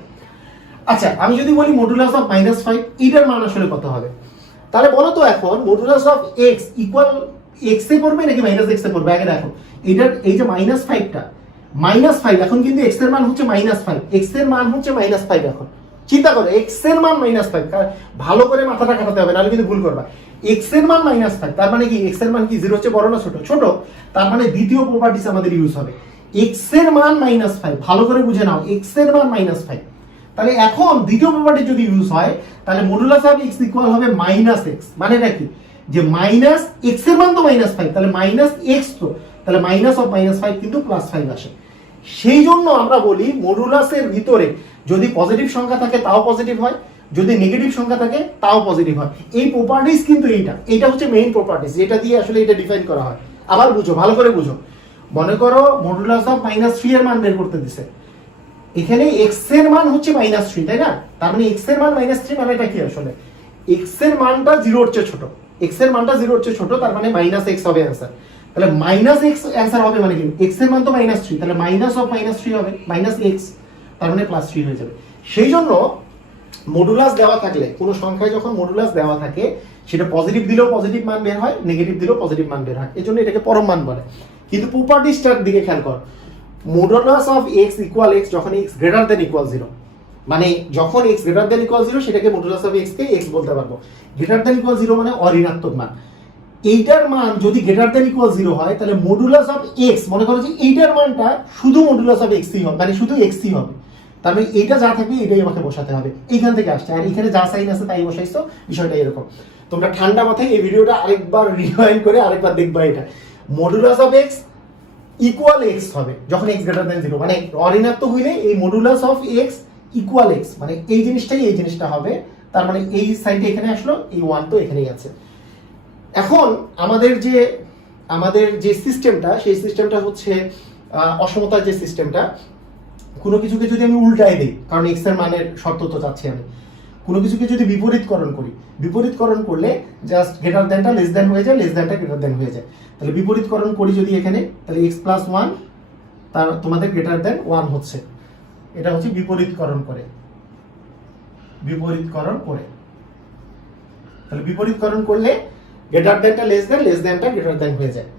আচ্ছা, আমি যদি বলি মডুলাস অফ -5, এটার মান আসলে কত হবে? তাহলে বলো তো এখন modulus of x equal x এ পড়বে নাকি -x এ পড়বে? আগে দেখো এটার এই যে -5টা, -5 এখন কিন্তু x এর মান হচ্ছে -5, x এর মান হচ্ছে -5। এখন চিন্তা করো x এর মান -5, ভালো করে মাথাটা কাটাতে হবে নাহলে কিন্তু ভুল করবা। x এর মান -5, তার মানে কি x এর মান কি 0 হচ্ছে বড় না ছোট? ছোট। তার মানে দ্বিতীয় প্রপার্টিস আমাদের ইউজ হবে, x এর মান -5, ভালো করে বুঝে নাও x এর মান -5। তাহলে এখন দ্বিতীয় প্রপার্টি যদি ইউজ হয় তাহলে মডুলাস অফ x ইকুয়াল হবে -x, মানে নাকি যে x এর মান তো -5, তাহলে -x তো, তাহলে মাইনাস অফ -5 কিন্তু +5 আসে। সেই জন্য আমরা বলি মডুলাসের ভিতরে যদি পজিটিভ সংখ্যা থাকে তাও পজিটিভ হয়, যদি নেগেটিভ সংখ্যা থাকে তাও পজিটিভ হয়। এই প্রপার্টিস কিন্তু এইটা হচ্ছে মেইন প্রপার্টিস, যেটা দিয়ে আসলে এটা ডিফাইন করা হয়। আবার বুঝো, ভালো করে বুঝো। মনে করো মডুলাস অফ -3 এর মান বের করতে দিছে, এখানে x এর মান হচ্ছে -3, তাই না? তার মানে x এর মান -3 মানে এটা কি আসলে x এর মানটা 0 এর চেয়ে ছোট, x এর মানটা 0 এর চেয়ে ছোট, তার মানে -x হবে आंसर। তাহলে -x आंसर হবে মানে কি x এর মান তো -3, তাহলে মাইনাস অফ -3 হবে -x, তার মানে +3 হয়ে যাবে। সেই জন্য মডুলাস দেওয়া থাকলে, কোনো সংখ্যায় যখন মডুলাস দেওয়া থাকে সেটা পজিটিভ দিলেও পজিটিভ মান বের হয়, নেগেটিভ দিলেও পজিটিভ মান বের হয়, এজন্য এটাকে পরম মান বলে। কিন্তু প্রপার্টিসটার দিকে খেয়াল কর, modulus of x equal x যখন x গ্রেটার দেন ইকুয়াল 0, মানে যখন x গ্রেটার দেন ইকুয়াল 0 সেটাকে modulus of x K x বলতে পারবো। গ্রেটার দেন ইকুয়াল 0 মানে অঋণাত্মক মান। এইটার মান যদি গ্রেটার দেন ইকুয়াল 0 হয় তাহলে মডুলাস অফ x, মনে করো যে এইটার মানটা শুধু মডুলাস অফ x ই হবে, মানে শুধু x ই হবে, তার মানে এইটা যা থাকবে এটাই আমাকে বসাতে হবে। এইখান থেকে আসছে, আর এখানে যা সাইন আছে তাই বসাইছো, বিষয়টা এরকম। তোমরা ঠান্ডা মাথায় এই ভিডিওটা আরেকবার রিওয়াইন্ড করে আরেকবার দেখবা। এটা modulus of x equal x হবে যখন x গ্রেটার দেন 0, মানে অঋণাত্মক হইলে এই modulus of x equal x, মানে এই জিনিসটা হবে, তার মানে এই সাইডে এখানে আসলো, এই 1 তো এখানেই আছে। এখন আমাদের যে সিস্টেমটা, সেই সিস্টেমটা হচ্ছে অসমতার যে সিস্টেমটা, কোনো কিছুকে যদি আমি উল্টায় দিই, কারণ এক্স এর মানের শর্ত তো চাচ্ছি আমি, কোনো কিছুকে যদি বিপরীতকরণ করি, বিপরীতকরণ করলে জাস্ট গ্রেটার দ্যানটা লেস দ্যান হয়ে যায়, লেস দ্যানটা গ্রেটার দ্যান হয়ে যায়। তাহলে বিপরীতকরণ করি যদি এখানে, তাহলে এক্স প্লাস 1 তার তোমাদের গ্রেটার দ্যান 1 হচ্ছে, এটা হচ্ছে বিপরীতকরণ করে, বিপরীতকরণ করে। তাহলে বিপরীতকরণ করলে গ্রেটার দ্যানটা লেস দ্যান, লেস দ্যানটা গ্রেটার দ্যান হয়ে যায়।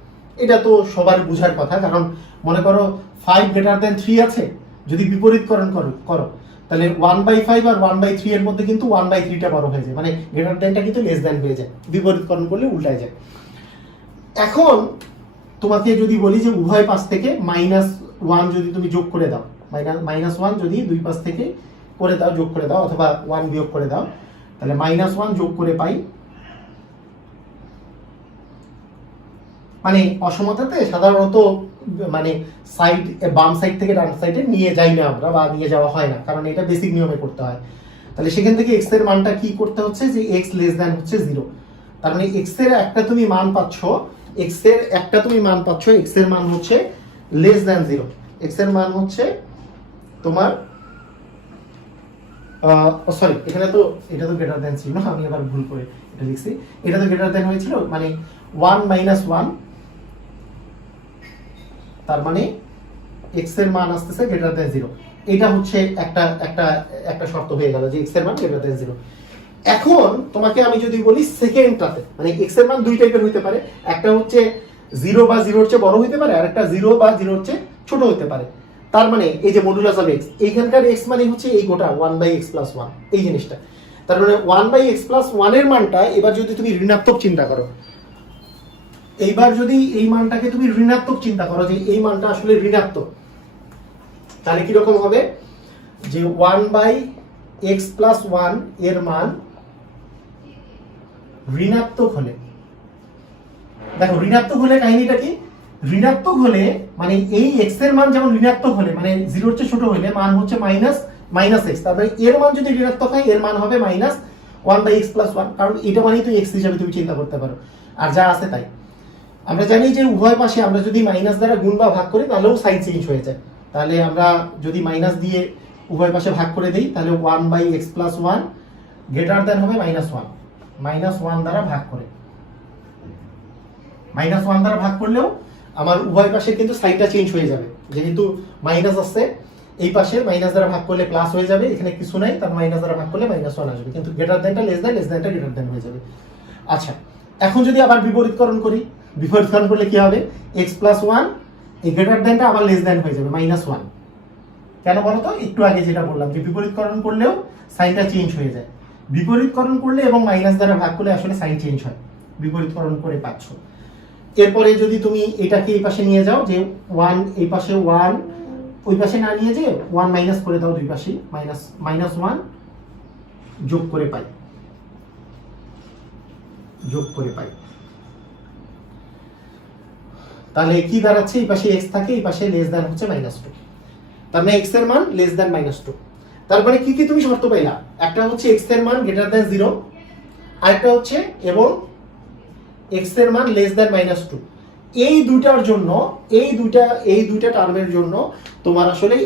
এটা তো সবার বোঝার কথা, কারণ মনে করো 5 গ্রেটার দ্যান 3 আছে, যদি বিপরীতকরণ করো তাহলে 1/5 আর 1/3 এর মধ্যে কিন্তু 1/3টা বড় হয়ে যায়, মানে গ্রেটার দ্যানটা কিন্তু লেস দ্যান হয়ে যায়, বিপরীতকরণ করলে উল্টায় যায়। এখন তোমাকে যদি বলি যে উভয় পাশ থেকে -1 যদি তুমি যোগ করে দাও, -1 যদি দুই পাশ থেকে করে দাও, যোগ করে দাও, অথবা 1 বিয়োগ করে দাও, তাহলে -1 যোগ করে পাই, মানে অসমতাতে সাধারণত মানে সাইড, বাম সাইড থেকে ডান সাইডে নিয়ে যাই না আমরা, বা নিয়ে যাওয়া হয় না, কারণ এটা বেসিক নিয়মে করতে হয়। তাহলে সেখান থেকে এক্স এর মানটা কি করতে হচ্ছে, যে এক্স লেস দ্যান হচ্ছে 0। তার মানে এক্স এর একটা তুমি মান পাচ্ছ, এক্স এর মান হচ্ছে লেস দ্যান 0, এক্স এর মান হচ্ছে তোমার সরি, এখানে তো এটা তো গ্রেটার দ্যান ছিল না, আমি আবার ভুল করে এটা লিখছি, এটা তো গ্রেটার দ্যান হয়েছিল, মানে 1 - 1, তার মানে এক্স এর মান আসতেছে গ্রেটার দ্যান 0। এটা হচ্ছে একটা শর্ত হয়ে গেল যে এক্স এর মান গ্রেটার দ্যান 0। এখন তোমাকে আমি যদি বলি সেকেন্ডটাতে, মানে এক্স এর মান দুই টাইপের হতে পারে, একটা হচ্ছে 0 বা 0 এর চেয়ে বড় হতে পারে, আর একটা 0 বা 0 এর চেয়ে ছোট হতে পারে। তার মানে এই যে মডুলাস অফ এক্স, এইখানকার এক্স মানে হচ্ছে এই গোটা 1/x + 1 এই জিনিসটা। তার মানে 1/x + 1 এর মানটা এবার যদি তুমি ঋণাত্মক চিন্তা করো, এইবার যদি এই মানটাকে তুমি ঋণাত্মক চিন্তা করো, যে এই মানটা আসলে ঋণাত্মক, তাহলে কি রকম হবে, যে 1/x + 1 এর মান ঋণাত্মক হলে, দেখো ঋণাত্মক হলে কাহিনীটা কি, ঋণাত্মক হলে মানে এই x এর মান যেমন ঋণাত্মক হলে, মানে 0 এর চেয়ে ছোট হলে মান হচ্ছে -x, তারপরে এর মান যদি ঋণাত্মক হয় এর মান হবে -1/x + 1, কারণ এটা মানেই তো x হিসাবে তুমি চিন্তা করতে পারো, আর যা আছে তাই। আমরা জানি যে উভয় পাশে আমরা যদি মাইনাস দ্বারা গুণ বা ভাগ করি তাহলেও সাইন চেঞ্জ হয়ে যায়। তাহলে আমরা যদি মাইনাস দিয়ে উভয় পাশে ভাগ করে দেই, তাহলে 1/x + 1 গ্রেটার দ্যান হবে -1, -1 দ্বারা ভাগ করে, -1 দ্বারা ভাগ করলেও আমার উভয় পাশে কিন্তু সাইনটা চেঞ্জ হয়ে যাবে, যেহেতু মাইনাস আসছে, এই পাশে মাইনাস দ্বারা ভাগ করলে প্লাস হয়ে যাবে, এখানে কিছু নাই, তার মাইনাস দ্বারা ভাগ করলে -1 আসবে, কিন্তু গ্রেটার দ্যানটা লেস দ্যান, লেস দ্যানটা গ্রেটার দ্যান হয়ে যাবে। আচ্ছা, এখন যদি আবার বিপরীতকরণ করি, বিপরীতকরণ করলে কি হবে, x + 1 এই গ্রেটার দ্যানটা আবার লেস দ্যান হয়ে যাবে, -1। কেন বলো তো, একটু আগে যেটা বললাম যে বিপরীতকরণ করলেও সাইনটা চেঞ্জ হয়ে যায়, বিপরীতকরণ করলে এবং মাইনাস দ্বারা ভাগ করলে আসলে সাইন চেঞ্জ হয়, বিপরীতকরণ করে পাচ্ছ। এরপরে যদি তুমি এটাকে এই পাশে নিয়ে যাও, যে 1 এই পাশে 1 ওই পাশে না নিয়ে যে 1 মাইনাস করে দাও, দুই পাশে -1 যোগ করে পাই, তাহলে কি দাঁড়াচ্ছে, এই পাশে x থাকে, এই পাশে লেস দ্যান হচ্ছে -2, তার মানে x এর মান লেস দ্যান -2। তারপরে কি কি তুমি শর্ত পাইলা, একটা হচ্ছে x এর মান গ্রেটার দ্যান 0, আরেকটা হচ্ছে এবং x এর মান লেস দ্যান -2। এই দুইটার জন্য, এই দুইটা টার্মের জন্য তোমার আসলে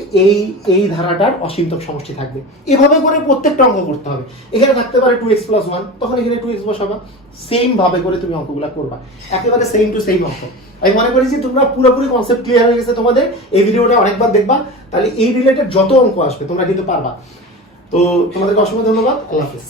এই ধারাটার অসীমতক সমষ্টি থাকবে। এভাবে করে প্রত্যেকটা অঙ্ক করতে হবে। এখানে থাকতে পারে 2x + 1, তখন এখানে 2x বসাবা, সেম ভাবে করে তুমি অঙ্কগুলো করবা, একেবারে সেম টু সেম অঙ্ক। আমি মনে করি যে তোমরা পুরোপুরি কনসেপ্ট ক্লিয়ার হয়ে গেছে তোমাদের, এই ভিডিওটা অনেকবার দেখবা, তাহলে এই রিলেটেড যত অঙ্ক আসবে তোমরা কিন্তু পারবা। তো তোমাদেরকে অসংখ্য ধন্যবাদ, আল্লাহ হাফেজ।